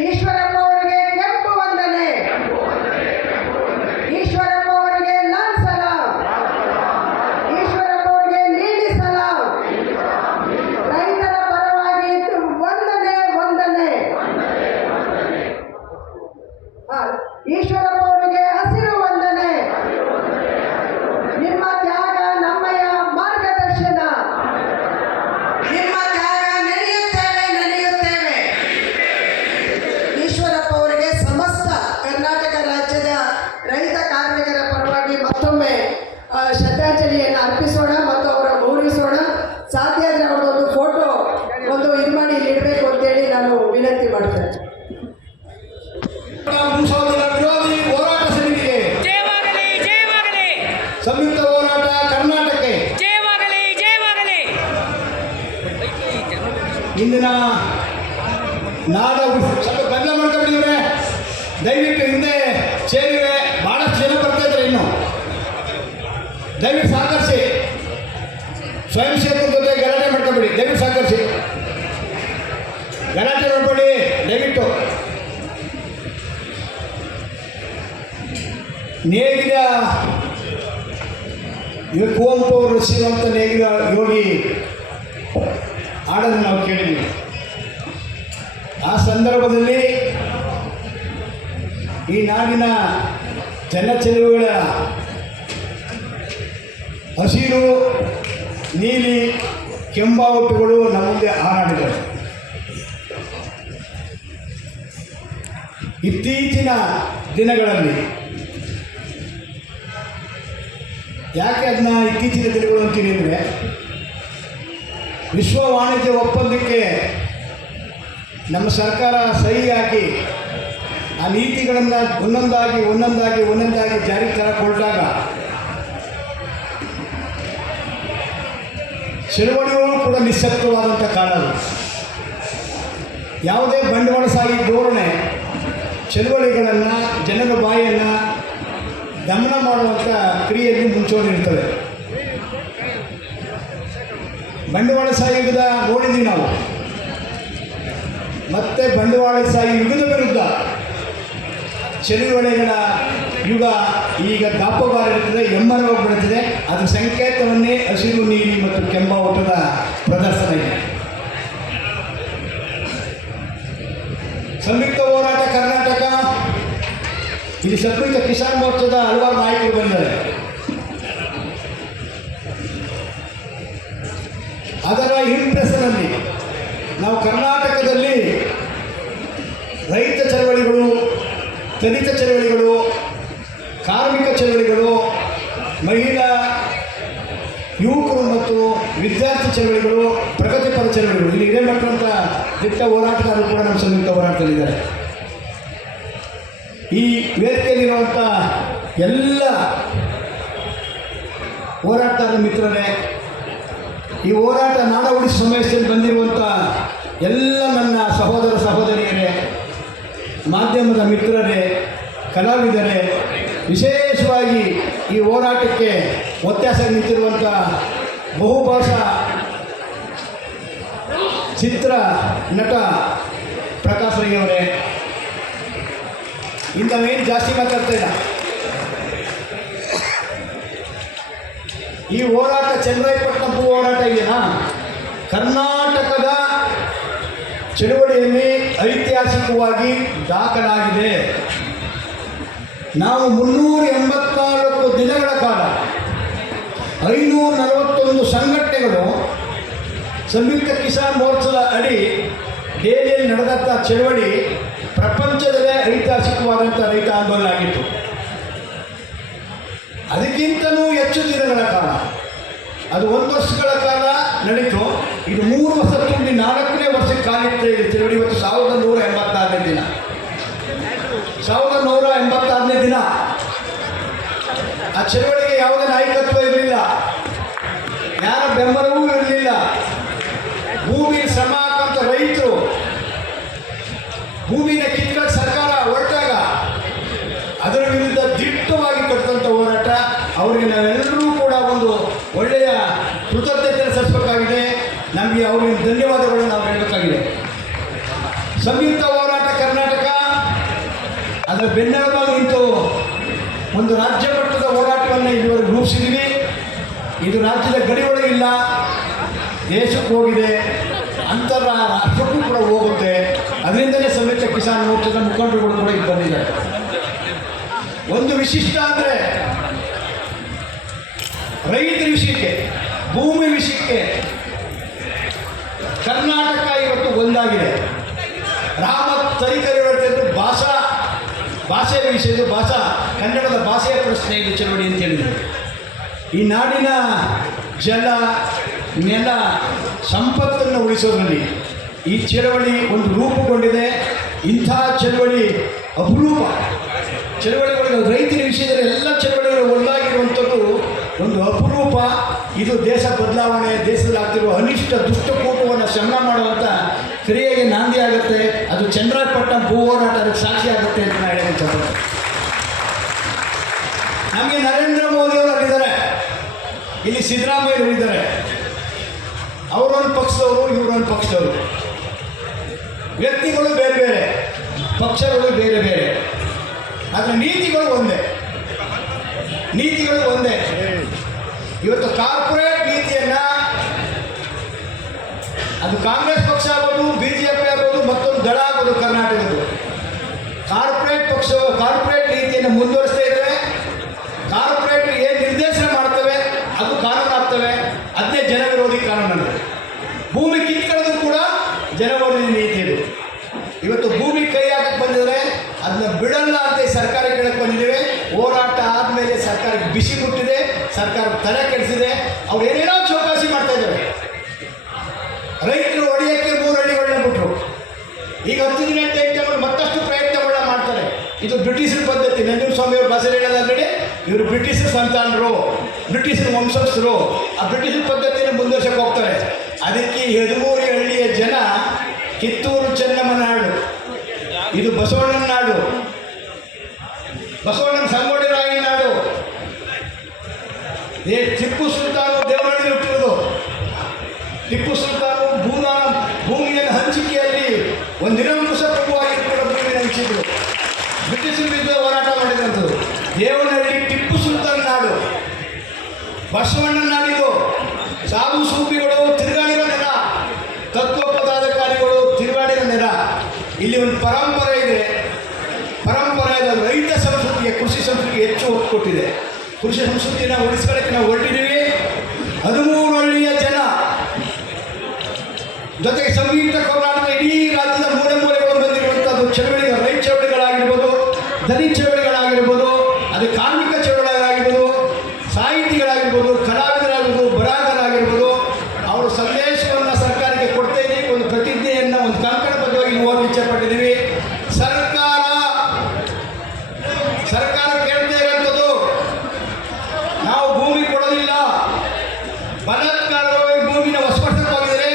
ಈಶ್ವರಪ್ಪ ಅವರಿಗೆ ಕೆಂಪು ವಂದನೆ. ಈಶ್ವರಪ್ಪ ಅವರಿಗೆ ಲಾಲ್ ಸಲಾಂ. ಈಶ್ವರಪ್ಪ ಅವರಿಗೆ ನೀಲಿ ಸಲಾಂ. ರೈತರ ಪರವಾಗಿ ವಂದನೆ ವಂದನೆ. ಈಶ್ವರಪ್ಪ ಅವರಿಗೆ ಹಸಿರು ವಂದನೆ. ನಿಮ್ಮ ತ್ಯಾಗ ನಮ್ಮಯ ಮಾರ್ಗದರ್ಶನ. ನಿಮ್ಮ ತ್ಯಾಗ ನೆನೆಯುತ್ತೇವೆ ನೆನೆಯುತ್ತೇವೆ. ಈಶ್ವರಪ್ಪ ಅವರಿಗೆ ಸಮಸ್ತ ಕರ್ನಾಟಕ ರಾಜ್ಯದ ರೈತ ಕಾರ್ಮಿಕರ ಪರವಾಗಿ ಮತ್ತೊಮ್ಮೆ ಶ್ರದ್ಧಾಂಜಲಿಯನ್ನು ಅರ್ಪಿಸೋಣ ಮತ್ತು ಅವರ ಗೌರವಿಸೋಣ. ಸಾಧ್ಯ ಆದರೆ ಅವರದೊಂದು ಫೋಟೋ ಇದು ಮಾಡಿ ಇಲ್ಲಿ ಇಡಬೇಕು ಅಂತೇಳಿ ನಾನು ವಿನಂತಿ ಮಾಡ್ತೇನೆ. ಮುಂಸಾದಿನ ವಿರೋಧಿ ಹೋರಾಟ ಸಮಿತಿಗೆ ಜಯವಾಗಲಿ ಜಯವಾಗಲಿ ಸಂಯುಕ್ತ ಹೋರಾಟ ಕರ್ನಾಟಕಕ್ಕೆ ಜಯವಾಗಲಿ ಜಯವಾಗಲಿ. ಇಂದಿನ ನಾಡ ಸ್ವಲ್ಪ ಗದ್ದಲ ಮಾಡ್ಕೊಂಡಿದ್ರೆ ದಯವಿಟ್ಟು ಹಿಂದೆ ಸೇರಿವೆ. ಭಾಳಷ್ಟು ಜನ ಬರ್ತಾ ಇದ್ದಾರೆ, ಇನ್ನು ದಯವಿಟ್ಟು ಸಹಕರಿಸಿ. ಸ್ವಯಂ ಸೇವಕರ ಜೊತೆ ಗಲಾಟೆ ಮಾಡ್ಕೊಬೇಡಿ, ದಯವಿಟ್ಟು ಸಹಕರಿಸಿ. ಗಲಾಟೆ ಮಾಡಬೇಡಿ ದಯವಿಟ್ಟು. ನೇಗಿಲ ಕುವೆಂಪು ಅವರು ರಚಿಸಿರುವಂಥ ನೇಗಿಲ ಯೋಗಿ ಹಾಡನ್ನು ನಾವು ಕೇಳಿದ್ದೀವಿ. ಆ ಸಂದರ್ಭದಲ್ಲಿ ಈ ನಾಡಿನ ಜನಚಲುವಗಳ ಹಸಿರು ನೀಲಿ ಕೆಂಬಾವುಟುಗಳು ನಮ್ಮ ಮುಂದೆ ಹಾರಾಡಿದರು. ಇತ್ತೀಚಿನ ದಿನಗಳಲ್ಲಿ ಯಾಕೆ ಅದನ್ನ ಇತ್ತೀಚಿನ ದಿನಗಳು ಅಂತೀನಿ ಅಂದರೆ, ವಿಶ್ವ ವಾಣಿಜ್ಯ ಒಪ್ಪಂದಕ್ಕೆ ನಮ್ಮ ಸರ್ಕಾರ ಸಹಿ ಹಾಕಿ ಆ ನೀತಿಗಳನ್ನು ಒಂದೊಂದಾಗಿ ಜಾರಿಗೆ ತರಕೊಳ್ಟಾಗ ಚಳುವಳಿಗಳು ಕೂಡ ನಿಶ್ಶಬ್ದವಾದಂಥ ಕಾಲ. ಯಾವುದೇ ಬಂಡವಾಳಶಾಹಿ ಧೋರಣೆ ಚಳುವಳಿಗಳನ್ನು, ಜನರ ಬಾಯಿಯನ್ನು ದಮನ ಮಾಡುವಂಥ ಕ್ರಿಯೆಯಲ್ಲಿ ಮುಂಚೂಣಿರ್ತವೆ. ಬಂಡವಾಳಶಾಹಿ ಯುಗದ ನೋಡಿದ್ದೀವಿ ನಾವು. ಮತ್ತೆ ಬಂಡವಾಳಶಾಹಿ ಯುಗದ ವಿರುದ್ಧ ಚಳುವಳಿಗಳ ಯುಗ ಈಗ ದಾಪಗಾರಿರುತ್ತದೆ, ಎಮ್ಮರವಾಗ್ಬಿಡುತ್ತದೆ. ಅದರ ಸಂಕೇತವನ್ನೇ ಹಸಿರು ನೀಲಿ ಮತ್ತು ಕೆಂಬಾವುಟದ ಪ್ರದರ್ಶನ ಇದೆ. ಸಂಯುಕ್ತ ಹೋರಾಟ ಕರ್ನಾಟಕ, ಇಲ್ಲಿ ಸಂಯುಕ್ತ ಕಿಸಾನ್ ಮೋರ್ಚಾದ ಹಲವಾರು ನಾಯಕರು ಬಂದಿದ್ದಾರೆ. ಅದರ ಇಂಪ್ರೆಷನಲ್ಲಿ ನಾವು ಕರ್ನಾಟಕದಲ್ಲಿ ರೈತ ಚಳವಳಿಗಳು, ದಲಿತ ಚಳವಳಿಗಳು, ಕಾರ್ಮಿಕ ಚಳವಳಿಗಳು, ಮಹಿಳಾ ಯುವಕರು ಮತ್ತು ವಿದ್ಯಾರ್ಥಿ ಚಳವಳಿಗಳು, ಪ್ರಗತಿಪರ ಚಳವಳಿಗಳು, ಇಲ್ಲಿ ಹಿರೇಮಠರಂಥ ದಿಟ್ಟ ಹೋರಾಟಗಾರರು ಕೂಡ ನಮ್ಮ ಸಂಯುಕ್ತ ಹೋರಾಟದಲ್ಲಿದ್ದಾರೆ. ಈ ವೇದಿಕೆಯಲ್ಲಿರುವಂಥ ಎಲ್ಲ ಹೋರಾಟಗಾರ ಮಿತ್ರರೇ, ಈ ಹೋರಾಟ ನಾಡ ಉಳಿಸಿ ಸಮಯದಲ್ಲಿ ಬಂದಿರುವಂಥ ಎಲ್ಲ ನನ್ನ ಸಹೋದರ ಸಹೋದರಿಯರೇ, ಮಾಧ್ಯಮದ ಮಿತ್ರರೇ, ಕಲಾವಿದರೇ, ವಿಶೇಷವಾಗಿ ಈ ಹೋರಾಟಕ್ಕೆ ಒತ್ತಾಸ ನಿಂತಿರುವಂಥ ಬಹುಭಾಷಾ ಚಿತ್ರ ನಟ ಪ್ರಕಾಶ್ ರೈ ಅವರೇ, ಇಂಥವೇನು ಜಾಸ್ತಿ ಮಾತಾಡ್ತಾ ಇಲ್ಲ. ಈ ಹೋರಾಟ ಚನ್ನರಾಯಪಟ್ಟಣ ಭೂ ಹೋರಾಟ ಇದೆಯಾ, ಕರ್ನಾಟಕದ ಚಳುವಳಿಯಲ್ಲಿ ಐತಿಹಾಸಿಕವಾಗಿ ದಾಖಲಾಗಿದೆ. ನಾವು 384 ದಿನಗಳ ಕಾಲ 541 ಸಂಘಟನೆಗಳು ಸಂಯುಕ್ತ ಕಿಸಾನ್ ಮೋರ್ಚಾದ ಅಡಿ ದೆಹಲಿಯಲ್ಲಿ ನಡೆದಂಥ ಚಳವಳಿ ಪ್ರಪಂಚದಲ್ಲೇ ಐತಿಹಾಸಿಕವಾದಂಥ ರೈತ ಆಂದೋಲನ ಆಗಿತ್ತು. ಅದಕ್ಕಿಂತಲೂ ಹೆಚ್ಚು ದಿನಗಳ ಕಾಲ, ಅದು 1 ವರ್ಷಗಳ ಕಾಲ ನಡೀತು. ಇದು 3 ವರ್ಷ ತುಂಬಿ 4ನೇ ವರ್ಷಕ್ಕೆ ಕಾಲಿಟ್ಟು ಇದೆ ಚಳವಳಿ. ಇವತ್ತು 1186ನೇ ದಿನ, 1186ನೇ ದಿನ. ಆ ಚಳವಳಿಗೆ ಯಾವುದೇ ನಾಯಕತ್ವ ಇರಲಿಲ್ಲ, ಯಾರ ಬೆಂಬಲವೂ ಇರಲಿಲ್ಲ. ಭೂಮಿ ಶ್ರಮ ಹಾಕಂತ ರೈತರು ಭೂಮಿನ ಕಿತ್ಕೊಂಡು ಸರ್ಕಾರ ಹೊರಟಾಗ ಅದರ ವಿರುದ್ಧ ದಿಟ್ಟವಾಗಿ ಕಟ್ಟಿದಂಥ ಹೋರಾಟ. ಅವರಿಗೆ ನಾವೆಲ್ಲರೂ ಕೂಡ ಒಂದು ಒಳ್ಳೆಯ ಕೃತಜ್ಞತೆ ಸಲ್ಲಿಸಬೇಕಾಗಿದೆ. ನಮಗೆ ಅವರಿಗೆ ಧನ್ಯವಾದಗಳನ್ನು ನಾವು ಹೇಳಬೇಕಾಗಿದೆ. ಸಂಯುಕ್ತ ಹೋರಾಟ ಕರ್ನಾಟಕ ಅದರ ಬೆನ್ನೆಲುಬಾಗಿ ನಿಂತು ಒಂದು ರಾಜ್ಯ ಮಟ್ಟದ ಹೋರಾಟವನ್ನು ಇದುವರೆಗೆ ರೂಪಿಸಿದ್ದೀವಿ. ಇದು ರಾಜ್ಯದ ಗಡಿ ಒಳಗಿಲ್ಲ, ದೇಶಕ್ಕೆ ಹೋಗಿದೆ, ರಾಷ್ಟ್ರಕ್ಕೂ ಕೂಡ ಹೋಗುತ್ತೆ. ಅದರಿಂದಲೇ ಸಂಯುಕ್ತ ಕಿಸಾನ್ ಮೋರ್ಚಾದ ಮುಖಂಡರುಗಳು ಕೂಡ ಇಲ್ಲಿ ಬಂದಿದ್ದಾರೆ. ಒಂದು ವಿಶಿಷ್ಟ ಅಂದರೆ ರೈತರ ವಿಷಯಕ್ಕೆ, ಭೂಮಿ ವಿಷಯಕ್ಕೆ ಕರ್ನಾಟಕ ಇವತ್ತು ಒಂದಾಗಿದೆ. ರಾಮತ್ ತರೀಕರು ಹೇಳ್ತಿದ್ದು ಭಾಷೆಯ ವಿಷಯದ ಕನ್ನಡದ ಭಾಷೆಯ ಪ್ರಶ್ನೆ ಇದು ಚಳವಳಿ ಅಂತ ಹೇಳಿದರು. ಈ ನಾಡಿನ ಜಲ ನೆಲ ಸಂಪತ್ತನ್ನು ಉಳಿಸೋದ್ರಲ್ಲಿ ಈ ಚಳವಳಿ ಒಂದು ರೂಪುಗೊಂಡಿದೆ. ಇಂಥ ಚಳವಳಿ ಅಪರೂಪ. ಚಳವಳಿಗಳು ರೈತರ ವಿಷಯದಲ್ಲಿ ಎಲ್ಲ ಚಳವಳಿಗಳು ಒಂದಾಗಿರುವಂಥದ್ದು ಒಂದು ಅಪರೂಪ. ಇದು ದೇಶ ಬದಲಾವಣೆ, ದೇಶದಲ್ಲಿ ಆಗ್ತಿರುವ ಅನಿಷ್ಟ ದುಷ್ಟಕೂಟವನ್ನು ಶಮನ ಮಾಡುವಂಥ ಕ್ರಿಯೆಗೆ ನಾಂದಿ ಆಗುತ್ತೆ. ಅದು ಚನ್ನರಾಯಪಟ್ಟಣ ಭೂ ಹೋರಾಟ ಅದಕ್ಕೆ ಸಾಕ್ಷಿ ಆಗುತ್ತೆ ಅಂತ ನಾನು ಹೇಳಕ್ಕೆ ಇಷ್ಟಪಡ್ತೀನಿ. ನಮಗೆ ನರೇಂದ್ರ ಮೋದಿ ಅವರು ಅಲ್ಲಿದ್ದಾರೆ, ಇಲ್ಲಿ ಸಿದ್ದರಾಮಯ್ಯರು ಇದ್ದಾರೆ. ಅವರೊಂದು ಪಕ್ಷದವರು, ಇವರೊಂದು ಪಕ್ಷದವರು. ವ್ಯಕ್ತಿಗಳು ಬೇರೆ ಬೇರೆ, ಪಕ್ಷಗಳು ಬೇರೆ ಬೇರೆ, ಆದರೆ ನೀತಿಗಳು ಒಂದೇ. ಇವತ್ತು ಕಾರ್ಪೊರೇಟ್ ನೀತಿಯನ್ನು, ಅದು ಕಾಂಗ್ರೆಸ್ ಪಕ್ಷ ಆಗ್ಬೋದು, BJP ಆಗ್ಬೋದು, ಮತ್ತೊಂದು ದಳ ಆಗ್ಬೋದು, ಕರ್ನಾಟಕದ್ದು ಕಾರ್ಪೊರೇಟ್ ನೀತಿಯನ್ನು ಮುಂದುವರಿಸ್ತಾ ಇದ್ದೇವೆ. ಕಾರ್ಪೊರೇಟ್ ಏನು ನಿರ್ದೇಶನ ಮಾಡ್ತವೆ ಅದು ಕಾನೂನು ಆಗ್ತವೆ. ಅದನ್ನೇ ಜನವಿರೋಧಿ ಕಾನೂನು. ಭೂಮಿ ಕಿತ್ಕೊಳ್ಳೋದು ಕೂಡ ಜನವಿರೋಧಿ ನೀತಿ ಇದು. ಇವತ್ತು ಭೂಮಿ ಕೈ ಹಾಕಕ್ಕೆ ಬಂದಿದ್ರೆ ಅದನ್ನ ಬಿಡಲ್ಲ ಅಂತ ಸರ್ಕಾರ ಕೇಳಕ್ಕೆ ಬಂದಿದ್ದೇವೆ. ಹೋರಾಟ ಆದಮೇಲೆ ಸರ್ಕಾರಕ್ಕೆ ಬಿಸಿ ಮುಟ್ಟಿದೆ, ಸರ್ಕಾರ ತಲೆ ಕೆಡಿಸಿದೆ. ಅವ್ರು ಏನೇನೋ ಚೌಕಾಸಿ ಮಾಡ್ತಾ ಇದ್ದಾರೆ. ರೈತರು ಹೊಡೆಯೋಕ್ಕೆ 3 ಹಳ್ಳಿಗಳನ್ನ ಬಿಟ್ಟರು. ಈಗ 10 ದಿನ ಟೈಮ್ ಮತ್ತಷ್ಟು ಪ್ರಯತ್ನಗಳನ್ನ ಮಾಡ್ತಾರೆ. ಇದು ಬ್ರಿಟಿಷರ ಪದ್ಧತಿ. ನಂಜುಂಡ ಸ್ವಾಮಿಯವರು ಭಾಷೆ ಹೇಳೋದಾದ್ರೆ ಇವರು ಬ್ರಿಟಿಷರ ಸಂತಾನರು, ಬ್ರಿಟಿಷರ ವಂಶಸ್ಥರು. ಆ ಬ್ರಿಟಿಷರ ಪದ್ಧತಿಯನ್ನು ಮುಂದುವರ್ಸಕ್ಕೆ ಹೋಗ್ತಾರೆ. ಅದಕ್ಕೆ 13 ಹಳ್ಳಿಯ ಜನ ಕಿತ್ತೂರು ಚೆನ್ನಮ್ಮನ ನಾಡು, ಇದು ಬಸವಣ್ಣನ ನಾಡು, ಬಸವಣ್ಣನ ಸಂಗೊಳ್ಳಿ ರಾಯನ ನಾಡು. ಟಿಪ್ಪು ಸುಲ್ತಾನು ದೇವನಹಳ್ಳಿ ಹುಟ್ಟಿರೋದು. ಟಿಪ್ಪು ಸುಲ್ತಾನು ಭೂಮಿಯನ್ನು ಹಂಚಿಕೆಯಲ್ಲಿ ಒಂದು ನಿರಂಕುಶ ಪ್ರಭುವಾಗಿರ್ತಾರೆ. ಭೂಮಿಯನ್ನು ಹಂಚಿದ್ರು, ಬ್ರಿಟಿಷರ ವಿರುದ್ಧ ಹೋರಾಟ ಮಾಡಿದಂಥದ್ದು. ದೇವನಹಳ್ಳಿ ಟಿಪ್ಪು ಸುಲ್ತಾನ್ ನಾಡು, ಬಸವಣ್ಣನ ನಾಡಿದು. ಸಾಧು ಸೂಫಿಗಳು ತಿರುಗಾಡಿರೋ ನೆಲ, ತತ್ವ ಪದಾಧಿಕಾರಿಗಳು ತಿರುಗಾಡಿರೋ ನೆಲ. ಇಲ್ಲಿ ಒಂದು ಪರಂಪರೆ ಇದೆ. ರೈತ ಸಂಸ್ಕೃತಿಗೆ, ಕೃಷಿ ಸಂಸ್ಕೃತಿಗೆ ಹೆಚ್ಚು ಒತ್ತು ಕೊಟ್ಟಿದೆ. ಕೃಷಿ ಸಂಸ್ಕೃತಿನ ಉಳಿಸ್ಕೊಳ್ಳೋಕ್ಕೆ ನಾವು ಹೊರಟಿದ್ದೀವಿ. 13 ಹಳ್ಳಿಯ ಜನ ಜೊತೆಗೆ ಸಂಯುಕ್ತ ಕರ್ನಾಟಕದ ಇಡೀ ರಾಜ್ಯದ ಮೂಲೆಗಳು ಬಂದಿರುವಂಥದ್ದು ಚಳವಳಿಗಳು, ರೈತ ಚಳವಳಿಗಳಾಗಿರ್ಬೋದು, ದಲಿತ ಚಳವಳಿಗಳಾಗಿರ್ಬೋದು, ಅದು ಕಾರ್ಮಿಕ ಚಳವಳಿಗಳಾಗಿರ್ಬೋದು, ಸಾಹಿತಿಗಳಾಗಿರ್ಬೋದು, ಕಲಾವಿದರಾಗಿರ್ಬೋದು, ಬರಹಗಾರರಾಗಿರ್ಬೋದು. ಅವರು ಸಂದೇಶವನ್ನು ಸರ್ಕಾರಕ್ಕೆ ಕೊಡ್ತಾ ಇದ್ದೀವಿ. ಒಂದು ಪ್ರತಿಜ್ಞೆಯನ್ನು, ಒಂದು ಕಂಕಣಬದ್ಧವಾಗಿ ಹೋಗಿ ಇಚ್ಛೆ ಪಟ್ಟಿದ್ದೀವಿ. ಸರ್ಕಾರ ಕೇಳ್ತಾ ಇರೋಂಥದ್ದು, ನಾವು ಭೂಮಿ ಕೊಡೋದಿಲ್ಲ, ಬಲಾತ್ಕಾರವಾಗಿ ಭೂಮಿನ ವಶಪಡಿಸಕ್ಕೆ ಹೋಗಿದ್ರೆ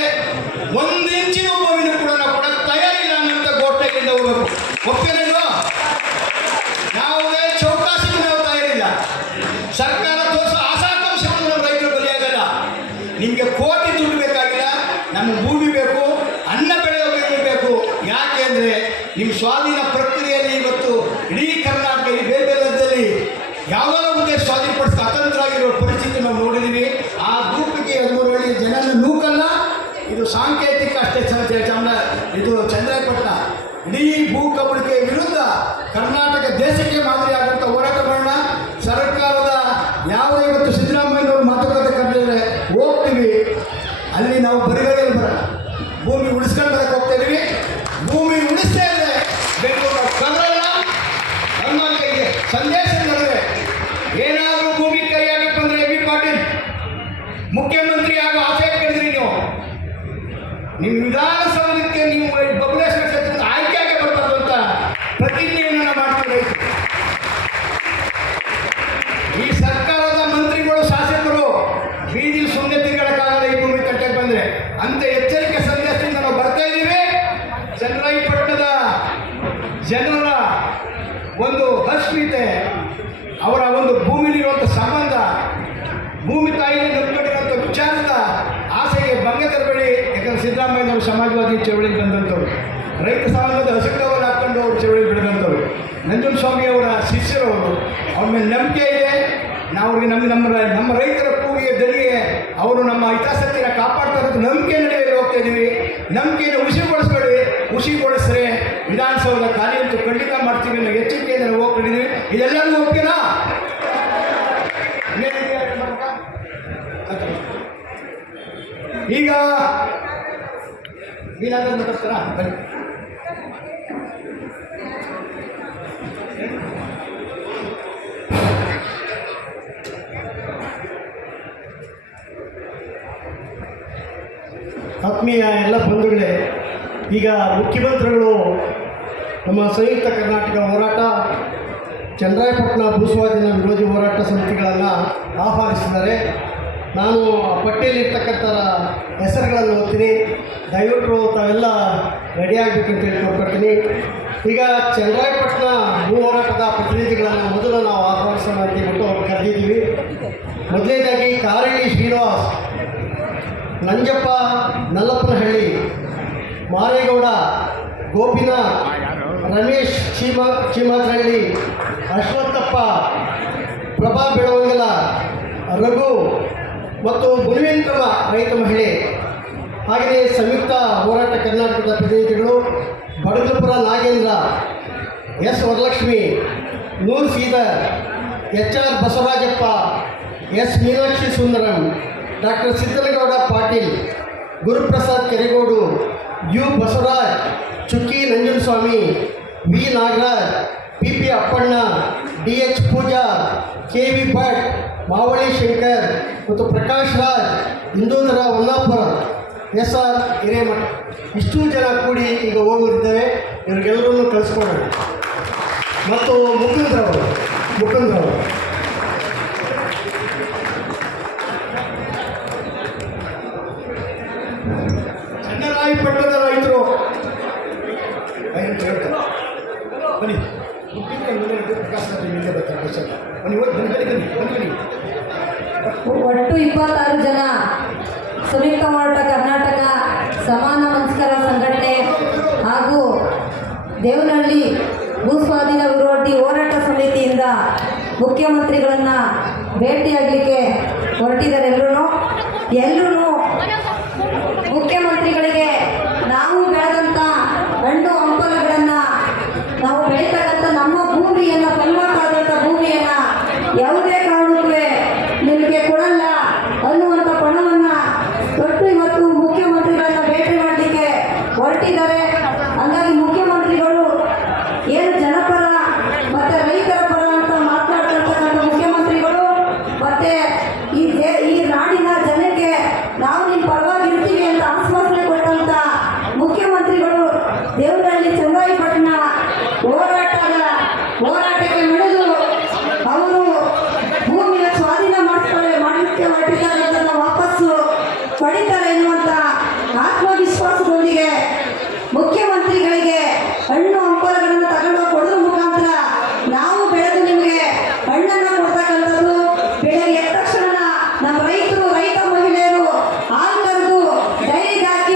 1 ಇಂಚಿನ ಭೂಮಿನ ಕೂಡ ನಾವು ಕೊಡಕ್ಕೆ ತಯಾರಿಲ್ಲ ಅನ್ನೋಂಥ ಘೋಷಣೆಯಿಂದ ಹೋಗಬೇಕು. ಒಪ್ಪಿಗೆನೋ ನಮಗೆ ಭೂಮಿ ಬೇಕು, ಅನ್ನ ಬೆಳೆಯೋ ಭೂಮಿ ಬೇಕು. ಯಾಕೆ ಅಂದರೆ ನಿಮ್ಮ ಸ್ವಾಧೀನ ಪ್ರಕ್ರಿಯೆಯಲ್ಲಿ ಇವತ್ತು ಇಡೀ ಕರ್ನಾಟಕ ಈ ಬೇರೆ ಬೇರೆ ರಾಜ್ಯದಲ್ಲಿ ಯಾವಾಗ ಮುಂದೆ ಸ್ವಾಧೀನಪಡಿಸಿ ಸ್ವತಂತ್ರ ಆಗಿರೋ ಪರಿಸ್ಥಿತಿ ನಾವು ನೋಡಿದ್ದೀವಿ. ಆ ಗ್ರೂಪಿಗೆ 13 ಜನನ ನೂಕಲ್ಲ, ಇದು ಸಾಂಕೇತಿಕ ಅಷ್ಟೇ. ಇದು ಚಂದ್ರಾಯಪಟ್ಟಣ ಇಡೀ ಭೂ ಕಬಳಿಕೆ ವಿರುದ್ಧ ಕರ್ನಾಟಕ ದೇಶಕ್ಕೆ ಮಾದರಿಯಾದಂಥ ಹೋರಾಟ ಮಾಡೋಣ. ಸರ್ಕಾರದ ಯಾವುದೇ ಇವತ್ತು ಸಿದ್ದರಾಮಯ್ಯನವರು ಮಾತುಕತೆ ಕರೆದಿದ್ರೆ ಹೋಗ್ತೀವಿ, ಅಲ್ಲಿ ನಾವು ಬರಿಗೈಯಲ್ಲಿ ಬರೋಣ. ಭೂಮಿ ಉಳಿಸ್ಕೊಂಡು ಬರಕ್ಕೆ ಹೋಗ್ತಾ ಇದೀವಿ. ಭೂಮಿ ಉಳಿಸ್ತೇ ಇದ್ರೆ ಬೆಂಗಳೂರು ಕದರಲ್ಲ. ನಮ್ಮ ಕೈಗೆ ಸಂದೇಶ ನಡೆದ್ರೆ ಏನಾದರೂ ಭೂಮಿ ಕೈಯಾಗಕ್ಕೆ ಬಂದರೆ ಎ ಬಿ ಪಾಟೀಲ್ ಮುಖ್ಯಮಂತ್ರಿ ಆಗೋ ಆಸೆ ಕೇಳಿದ್ರಿ ನೀವು. ನಿಮ್ಮ ವಿಧಾನಸೌಧಕ್ಕೆ ನೀವು ಬಬಲೇಶ್ವರ ಕ್ಷೇತ್ರದ ಆಯ್ಕೆಯಾಗಿ ಬರ್ತದೆ ಅಂತ ಪ್ರತಿಜ್ಞೆಯನ್ನು ಮಾಡ್ತೀವಿ. ಈ ಸರ್ಕಾರದ ಮಂತ್ರಿಗಳು ಶಾಸಕರು ಬೀದಿ ಸುಮ್ಮನೆ ತಿರುಗಾಡಕ್ಕಾಗಲ್ಲ ಈ ಭೂಮಿ ಕಟ್ಟಕ್ಕೆ ಬಂದರೆ ಅಂತ ಎಚ್ಚರಿಕೆ ಸಂದೇಶದಿಂದ ನಾವು ಬರ್ತಾ ಇದ್ದೀವಿ. ಚನ್ನರಾಯಪಟ್ಟಣದ ಜನರ ಒಂದು ಅಸ್ಮಿತೆ, ಅವರ ಒಂದು ಭೂಮಿಲಿರುವಂಥ ಸಂಬಂಧ, ಭೂಮಿ ತಾಯಿಗೆ ನಂಬಿಕೊಂಡಿರುವಂಥ ವಿಚಾರದ ಆಸೆಗೆ ಭಂಗ ತರಬೇಡಿ. ಯಾಕಂದರೆ ಸಿದ್ದರಾಮಯ್ಯನವರು ಸಮಾಜವಾದಿ ಚಳವಳಿಗೆ ಬಂದಂಥವ್ರು, ರೈತ ಸಾಲದ ಹಸಿರುಗಳನ್ನು ಹಾಕ್ಕೊಂಡು ಅವರು ಚಳವಳಿ ಬೆಳೆದಂಥವ್ರು, ನಂಜುಂಡಸ್ವಾಮಿ ಅವರ ಶಿಷ್ಯರು ಅವರು. ಅವ್ರ ಮೇಲೆ ನಂಬಿಕೆ ಇದೆ. ನಾವು ಅವ್ರಿಗೆ ನಮ್ಮ ರೈತರ ಕೂಗಿಗೆ ದನಿಗೆ ಅವರು ನಮ್ಮ ಹಿತಾಸಕ್ತಿನ ಕಾಪಾಡ್ತಾ ಇರೋದು ನಂಬಿಕೆ ನಡೆಯಲ್ಲಿ ಹೋಗ್ತಾ ಇದ್ದೀವಿ. ನಂಬಿಕೆಯನ್ನು ಹುಸಿಗೊಳಿಸ್ಬೇಡಿ. ಹುಸಿಗೊಳಿಸ್ರೆ ವಿಧಾನಸೌಧ ಖಾಲಿ ಅಂತೂ ಖಂಡಿತ ಮಾಡ್ತೀವಿ ಅನ್ನೋ ಎಚ್ಚರಿಕೆಯಿಂದ ನಾವು ಹೋಗ್ತಿದ್ದೀವಿ. ಇದೆಲ್ಲರಿಗೂ ಒಪ್ಪಿಗೆನಾ? ಈಗ ನೀನಾದ್ರೂ ಮಾತಾಡ್ತಾರಾ? ಬನ್ನಿ. ಆತ್ಮೀಯ ಎಲ್ಲ ಬಂಧುಗಳೇ, ಈಗ ಮುಖ್ಯಮಂತ್ರಿಗಳು ನಮ್ಮ ಸಂಯುಕ್ತ ಕರ್ನಾಟಕ ಹೋರಾಟ, ಚನ್ನರಾಯಪಟ್ಟಣ ಭೂಸ್ವಾಧೀನ ವಿರೋಧಿ ಹೋರಾಟ ಸಮಿತಿಗಳನ್ನು ಆಹ್ವಾನಿಸಿದ್ದಾರೆ. ನಾನು ಆ ಪಟ್ಟಿಯಲ್ಲಿರ್ತಕ್ಕಂಥ ಹೆಸರುಗಳನ್ನು ಓದ್ತೀನಿ. ದಯವಿಟ್ಟು ತಾವೆಲ್ಲ ರೆಡಿಯಾಗಬೇಕಂತ ಕೇಳ್ಕೊಳ್ತೀನಿ. ಈಗ ಚನ್ನರಾಯಪಟ್ಟಣ ಭೂ ಹೋರಾಟದ ಪ್ರತಿನಿಧಿಗಳನ್ನು ಮೊದಲು ನಾವು ಆಹ್ವಾನಿಸೋಣ ಅಂತ ಹೇಳ್ಬಿಟ್ಟು ಅವ್ರು ಕರೆದಿದ್ದೀವಿ. ಮೊದಲನೇದಾಗಿ ಕಾರಳ್ಳಿ ಶ್ರೀನಿವಾಸ್, ನಂಜಪ್ಪ ನಲ್ಲಪ್ಪನಹಳ್ಳಿ, ಮಾರೇಗೌಡ, ಗೋಪಿನಾಥ್, ರಮೇಶ್ ಚೀಮಾತ್ರಹಳ್ಳಿ, ಅಶ್ವತ್ಥಪ್ಪ, ಪ್ರಭಾ ಬೆಳವಂಗಲ, ರಘು ಮತ್ತು ಬುಲಿವೆಂಕಮ್ಮ ರೈತ ಮಹಿಳೆ, ಹಾಗೆಯೇ ಸಂಯುಕ್ತ ಹೋರಾಟ ಕರ್ನಾಟಕದ ಪ್ರತಿನಿಧಿಗಳು Badagapura Nagendra, S Varalakshmi, Noor Sridhar, H R Basavarajappa, S Meenakshi Sundaram, doctor Siddanagouda Patil, Guruprasad Keregodu, U Basavaraj, Chukki Nanjundaswamy, V Nagaraj, P P Appanna, D H Pooja, K V Bhat, Mavalli Shankar ಮತ್ತು ಪ್ರಕಾಶ್ ರಾಜ್, ಇಂದೂಧರ ಹೊನ್ನಾಪುರ, ಎಸ್ ಆರ್ ಹಿರೇಮಠ, ಇಷ್ಟೂ ಜನ ಕೂಡಿ ಈಗ ಹೋಗಿರ್ತೇವೆ. ಇವ್ರಿಗೆಲ್ಲರನ್ನು ಕಳಿಸ್ಕೊಳ್ಳೋಣ. ಮತ್ತು ಮುಕುಂದ್ರವರು ಚನ್ನರಾಯಪಟ್ಟಣದ ರೈತರು ಬನ್ನಿ. ಪ್ರಕಾಶ್ ಬನ್ನಿ. ಒಟ್ಟು 26 ಜನ ಸಂಯುಕ್ತ ಹೋರಾಟ ಕರ್ನಾಟಕ ಸಮಾನ ಮನಸ್ಕರ ಸಂಘಟನೆ ಹಾಗೂ ದೇವನಹಳ್ಳಿ ಭೂಸ್ವಾಧೀನ ವಿರೋಧಿ ಹೋರಾಟ ಸಮಿತಿಯಿಂದ ಮುಖ್ಯಮಂತ್ರಿಗಳನ್ನು ಭೇಟಿಯಾಗಲಿಕ್ಕೆ ಹೊರಟಿದ್ದಾರೆ. ಎಲ್ಲರೂ ಮುಖ್ಯಮಂತ್ರಿಗಳಿಗೆ ನಾವು ಬೆಳೆದಂಥ ಹಣ್ಣು ಹಂಪಲುಗಳನ್ನು, ನಾವು ಬೆಳೀತಕ್ಕಂಥ ನಮ್ಮ ಭೂಮಿಯನ್ನು, ಫಲವತ್ತಾದಂಥ ಭೂಮಿಯನ್ನು ಯಾವುದೇ ಕಾರಣಕ್ಕೂ ನಿಮಗೆ ಕೊಡಲ್ಲ ಅನ್ನುವಂಥ ಪಣವನ್ನು ತೊಟ್ಟು ಇವತ್ತು ಮುಖ್ಯಮಂತ್ರಿಗಳನ್ನ ಭೇಟಿ ಮಾಡಲಿಕ್ಕೆ ಹೊರಟಿದ್ದಾರೆ. ಹಾಗಾಗಿ ಮುಖ್ಯಮಂತ್ರಿಗಳು ಏನು ಜನಪರ ಮತ್ತು ರೈತರ ಪರ ಅಂತ ಮಾತನಾಡ್ತಿರ್ತಕ್ಕಂಥ ಮುಖ್ಯಮಂತ್ರಿಗಳು ಮತ್ತು ಈ ನಾಡಿನ ಜನಕ್ಕೆ ನಾವು ನಿಮ್ಮ ಪರವಾಗಿರ್ತೀವಿ ಅಂತ ಆಶ್ವಾಸನೆ ಕೊಟ್ಟಂಥ ಮುಖ್ಯಮಂತ್ರಿಗಳು ದೇವನಹಳ್ಳಿ ಚನ್ನರಾಯಪಟ್ಟಣ ಹೋರಾಟಕ್ಕೆ ನಡೆದು ಅವರು ಭೂಮಿಯ ಸ್ವಾಧೀನ ಮಾಡಲಿಕ್ಕೆ ಹೊರಟಿದ್ದಾರೆ, ಅದನ್ನು ವಾಪಸ್ಸು ಪಡಿತಾರೆ ಎನ್ನುವಂಥ ಆತ್ಮವಿಶ್ವಾಸದೊಂದಿಗೆ ಮುಖ್ಯಮಂತ್ರಿಗಳಿಗೆ ಹಣ್ಣು ಹಂಪಲುಗಳನ್ನು ತಗೊಂಡು ಕೊಡೋದ್ರ ಮುಖಾಂತರ ನಾವು ಬೆಳೆದು ನಿಮಗೆ ಹಣ್ಣನ್ನು ಕೊಡ್ತಕ್ಕಂಥದ್ದು. ಬೆಳಗ್ಗೆ ಎದ್ದ ತಕ್ಷಣ ನಮ್ಮ ರೈತ ಮಹಿಳೆಯರು ಹಾಲು ಕರೆದು ಡೈರಿಗೆ ಹಾಕಿ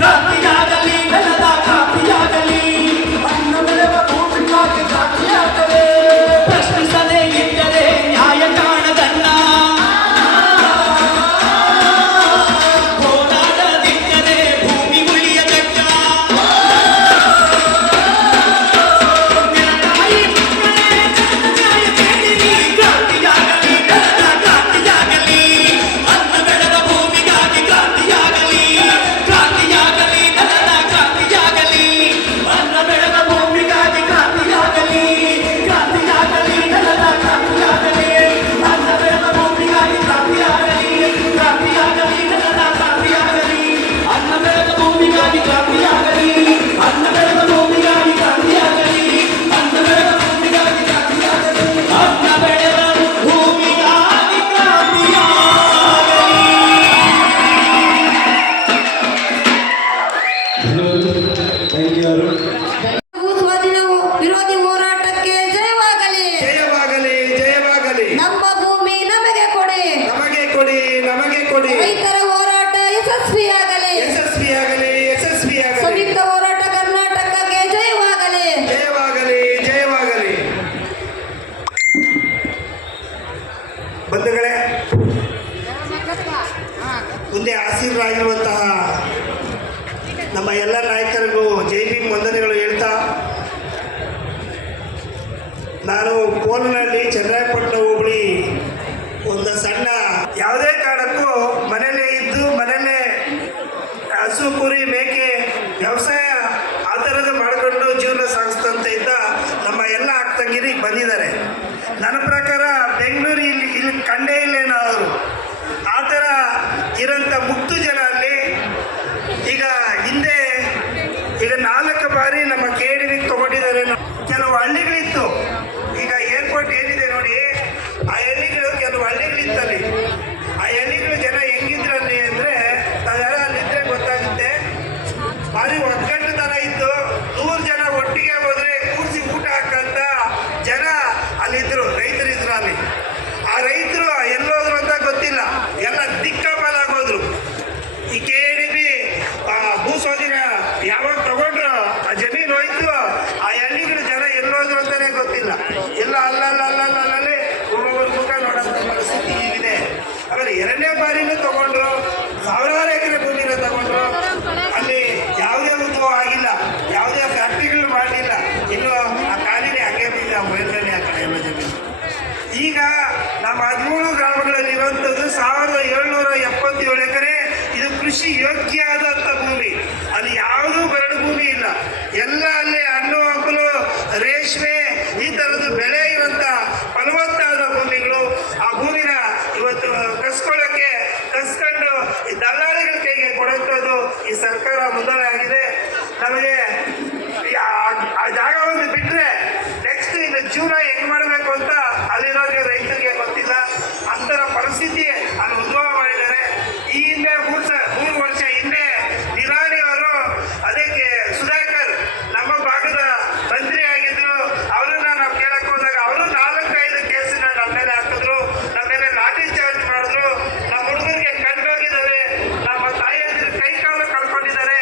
ಕ್ರಾಂತಿಯಾಗಲಿ ನೆಲದ ಕ್ರಾಂತಿಯಾಗಲಿ ಅನ್ನ ಬೆಳೆವ ಭೂಮಿಗಾಗಿ ಕ್ರಾಂತಿಯಾಗಲಿ ಪ್ರಶ್ನಿಸದೆ ಇದ್ದರೆ ನ್ಯಾಯ ಕಾಣದನ್ನ ಹೋರಾಡದಿದ್ದರೆ ಭೂಮಿ ಉಳಿಯದಕ್ಕ ನೆಲತಾಯಿ ಮಕ್ಕಳೇ ನ್ಯಾಯ ಕೇಳಿರಿ ಕ್ರಾಂತಿಯಾಗಲಿ ನೆಲದ ಕ್ರಾಂತಿಯಾಗಲಿ ಅನ್ನ ಬೆಳೆದ ಭೂಮಿಗಾಗಿ ಕ್ರಾಂತಿಯಾಗಲಿ ಕ್ರಾಂತಿಯಾಗಲಿ ನೆಲದ ಕ್ರಾಂತಿಯಾಗಲಿ ಅನ್ನ ಬೆಳೆದ ಭೂಮಿಗಾಗಿ ಕ್ರಾಂತಿಯಾಗಲಿ ಕ್ರಾಂತಿಯಾಗಲಿ ನೆಲದ ಕ್ರಾಂತಿಯಾಗಲಿ ಅನ್ನ ಬೆಳೆದ ಭೂಮಿಗಾಗಿ ಕ್ರಾಂತಿಯಾಗಲಿ ಕ್ರಾಂತಿಯಾಗಲಿ ನೆಲದ ಕ್ರಾಂತಿಯಾಗಲಿ ಅನ್ನ ಬೆಳೆದ ಭೂಮಿಗಾಗಿ ಕ್ರಾಂತಿಯಾಗಲಿ ಅನ್ನ ಬೆಳೆದ ಭೂಮಿಗಾಗಿ ಕ್ರಾಂತಿಯಾಗಲಿ ಅನ್ನ ಬೆಳೆದ ಭೂಮಿಗಾಗಿ ಕ್ರಾಂತಿಯಾಗಲಿ ಅನ್ನ ಬೆಳೆದ ಭೂಮಿಗಾಗಿ ಭೂಸ್ವಾಧೀನ ವಿರೋಧಿ ಹೋರಾಟಕ್ಕೆ ಜಯವಾಗಲಿ. ಜಯವಾಗಲಿ ಜಯವಾಗಲಿ ನಮ್ಮ ಭೂಮಿ ನಮಗೆ ಕೊಡಿ. ನಮಗೆ ಕೊಡಿ ನಮಗೆ ಕೊಡಿ ರೈತರ ಹೋರಾಟ ಯಶಸ್ವಿಯಾಗಲಿ. ಯಶಸ್ವಿಯಾಗಲಿ ಯಶಸ್ವಿಯಾಗಲಿ ಸಂಯುಕ್ತ ಹೋರಾಟ ಕರ್ನಾಟಕಕ್ಕೆ ಜಯವಾಗಲಿ. ಜಯವಾಗಲಿ ಜಯವಾಗಲಿ ಬಂಧುಗಳೇ, ಮುಂದೆ ಆಸೀನರಾಗಿರುವಂತಹ ನಮ್ಮ ಎಲ್ಲ ನಾಯಕರಿಗೂ ಜೈ ಭೀಮ್ ವಂದನೆಗಳು ಹೇಳ್ತಾ, ನಾನು ಕೋಲಾರಲ್ಲಿ ಚನ್ನರಾಯಪಟ್ಟಣ ಹೋಬಳಿ ಒಂದು ಸಣ್ಣ ಯಾವುದೇ ಕಾರಣಕ್ಕೂ ಮನೆಯಲ್ಲೇ ಇದ್ದು ಮನೆಯಲ್ಲೇ ಹಸು ಕುರಿ ಮೇಕೆ ವ್ಯವಸಾಯ ಆ ಥರದ್ದು ಮಾಡಿಕೊಂಡು ಜೀವನ ಸಾಗಿಸ್ತಂತ ಇದ್ದ ನಮ್ಮ ಎಲ್ಲ ಅಕ್ಕ ತಂಗಿರಿಗೆ ಬಂದಿದ್ದಾರೆ. ನನ್ನ ಪ್ರಕಾರ ಬೆಂಗಳೂರು ಇಲ್ಲಿ ಕಂಡೇ ಇಲ್ಲೇನೋ ಅವರು ಆ ಥರ ಇರೋಂಥ ಮುಕ್ತು ಜನ ಅಲ್ಲಿ. ಈಗ ಹಿಂದೆ ಈಗ 4 ಬಾರಿ ನಮ್ಮ KDV ತಗೊಂಡಿದ್ದಾರೆ. ಕೆಲವು ಹಳ್ಳಿಗಳಿತ್ತು, ಈಗ ಏರ್ಪೋರ್ಟ್ ಏನಿದೆ ನೋಡಿ, ಆ ಹಳ್ಳಿಗಳು ಕೆಲವು ಹಳ್ಳಿಗಳಿತ್ತಲ್ಲಿ. ಆ ಹಳ್ಳಿಗಳು ಜನ ಹೆಂಗಿದ್ರಲ್ಲಿ ಅಂದರೆ ನಾವೆಲ್ಲ ಅಲ್ಲಿದ್ದರೆ ಗೊತ್ತಾಗುತ್ತೆ, ಭಾರಿ ಒಗ್ಗಟ್ಟು ಥರ ಇತ್ತು. 100 ಜನ ಒಟ್ಟಿಗೆ ಹೋದರೆ ಕೂರಿಸಿ ಊಟ ಹಾಕಂತ ಜನ ಅಲ್ಲಿದ್ದರು, ರೈತರಿದ್ರು ಅಲ್ಲಿ. ಆ ರೈತರು ಎಲ್ಲೋದ್ರು ಅಂತ ಗೊತ್ತಿಲ್ಲ, ಎಲ್ಲ ದಿಕ್ಕಾಪಾಲಾಗೋದ್ರು. ಈ KDV ಭೂಸ್ವಾಧೀನ ಯಾವಾಗ ತಗೊಂಡ್ರು ಆ ಜಮೀನು ಹೋಯ್ತು, ಆ ಹಳ್ಳಿಗಳು ಜನ ಎಲ್ಲೋದ್ರು ಅಂತಾನೆ ಗೊತ್ತಿಲ್ಲ. ಎಲ್ಲ ಅಲ್ಲಲ್ಲಿ ಒಬ್ಬೊಬ್ಬರ ಮುಖ ನೋಡೋಂಥ ಪರಿಸ್ಥಿತಿ ಈಗಿದೆ. ಆಮೇಲೆ 2ನೇ ಬಾರಿನೂ ತಗೊಂಡ್ರು, ಸಾವಿರಾರು ಎಕರೆ ಭೂಮಿನ ತಗೊಂಡ್ರು. ಅಲ್ಲಿ ಯಾವುದೇ ಉದ್ಭವ ಆಗಿಲ್ಲ, ಯಾವುದೇ ಫ್ಯಾಕ್ಟ್ರಿಗಳು ಮಾಡಲಿಲ್ಲ. ಇನ್ನು ಆ ಕಾಲಿನೇ ಹಂಗೆ ಬಿದ್ದ ಮೇಲ್ಗಡೆ ಆ ಕಡೆ ಎಲ್ಲ ಜಮೀನು. ಈಗ ನಮ್ಮ 13 ಗ್ರಾಮಗಳಲ್ಲಿ ಇರುವಂಥದ್ದು 1777 ಎಕರೆ. ಇದು ಕೃಷಿ ಯೋಗ್ಯ ಆದಂಥ ಭೂಮಿ. ಅಲ್ಲಿ ಯಾವುದೂ ಬರಡು ಭೂಮಿ ಇಲ್ಲ. ಎಲ್ಲ ಅಲ್ಲಿ ಹಣ್ಣು ಹಂಪಲು ರೇಷ್ಮೆ ಈ ಥರದ್ದು ಬೆಳೆ ಇರೋಂಥ ಫಲವತ್ತಾದ ಭೂಮಿಗಳು. ಆ ಭೂಮಿನ ಇವತ್ತು ಕಸ್ಕೊಂಡು ಈ ದಲ್ಲಾಳಿಗಳ ಕೈಗೆ ಕೊಡುವಂಥದ್ದು ಈ ಸರ್ಕಾರ ಮುಂದಾನೆ ಆಗಿದೆ. ನಮಗೆ ಆ ಜಾಗವನ್ನು ಬಿಟ್ಟರೆ ನೆಕ್ಸ್ಟ್ ಇನ್ನು ಜೀವನ ಹೆಂಗೆ ಮಾಡಬೇಕು ಅಂತ ಅಲ್ಲಿರೋ ರೈತರಿಗೆ ಗೊತ್ತಿಲ್ಲ. ಅಂತರ ಪರಿಸ್ಥಿತಿ ಅಲ್ಲಿ ಉದ್ಭವ ಮಾಡಿದ್ದಾರೆ. ಈ ಹಿಂದೆ 3 ವರ್ಷ ಹಿಂದೆ ನಿರಾಣಿ ಅವರು ಅದಕ್ಕೆ ಸುಧಾಕರ್ ನಮ್ಮ ಭಾಗದ ಮಂತ್ರಿ ಆಗಿದ್ರು. ಅವರನ್ನ ನಾವು ಕೇಳಕ್ ಹೋದಾಗ ಅವರು 4-5 ಕೇಸನ್ನ ನಮ್ಮ ಮೇಲೆ ಹಾಕಿದ್ರು, ನಮ್ಮ ಮೇಲೆ ಲಾಠಿ ಚಾರ್ಜ್ ಮಾಡಿದ್ರು. ನಮ್ಮ ಹುಡುಗರಿಗೆ ಕಂಡೋಗಿದ್ದಾರೆ, ನಮ್ಮ ತಾಯಿಯಂದ್ರೆ ಕೈ ಕಾಲು ಕಳ್ಕೊಂಡಿದ್ದಾರೆ.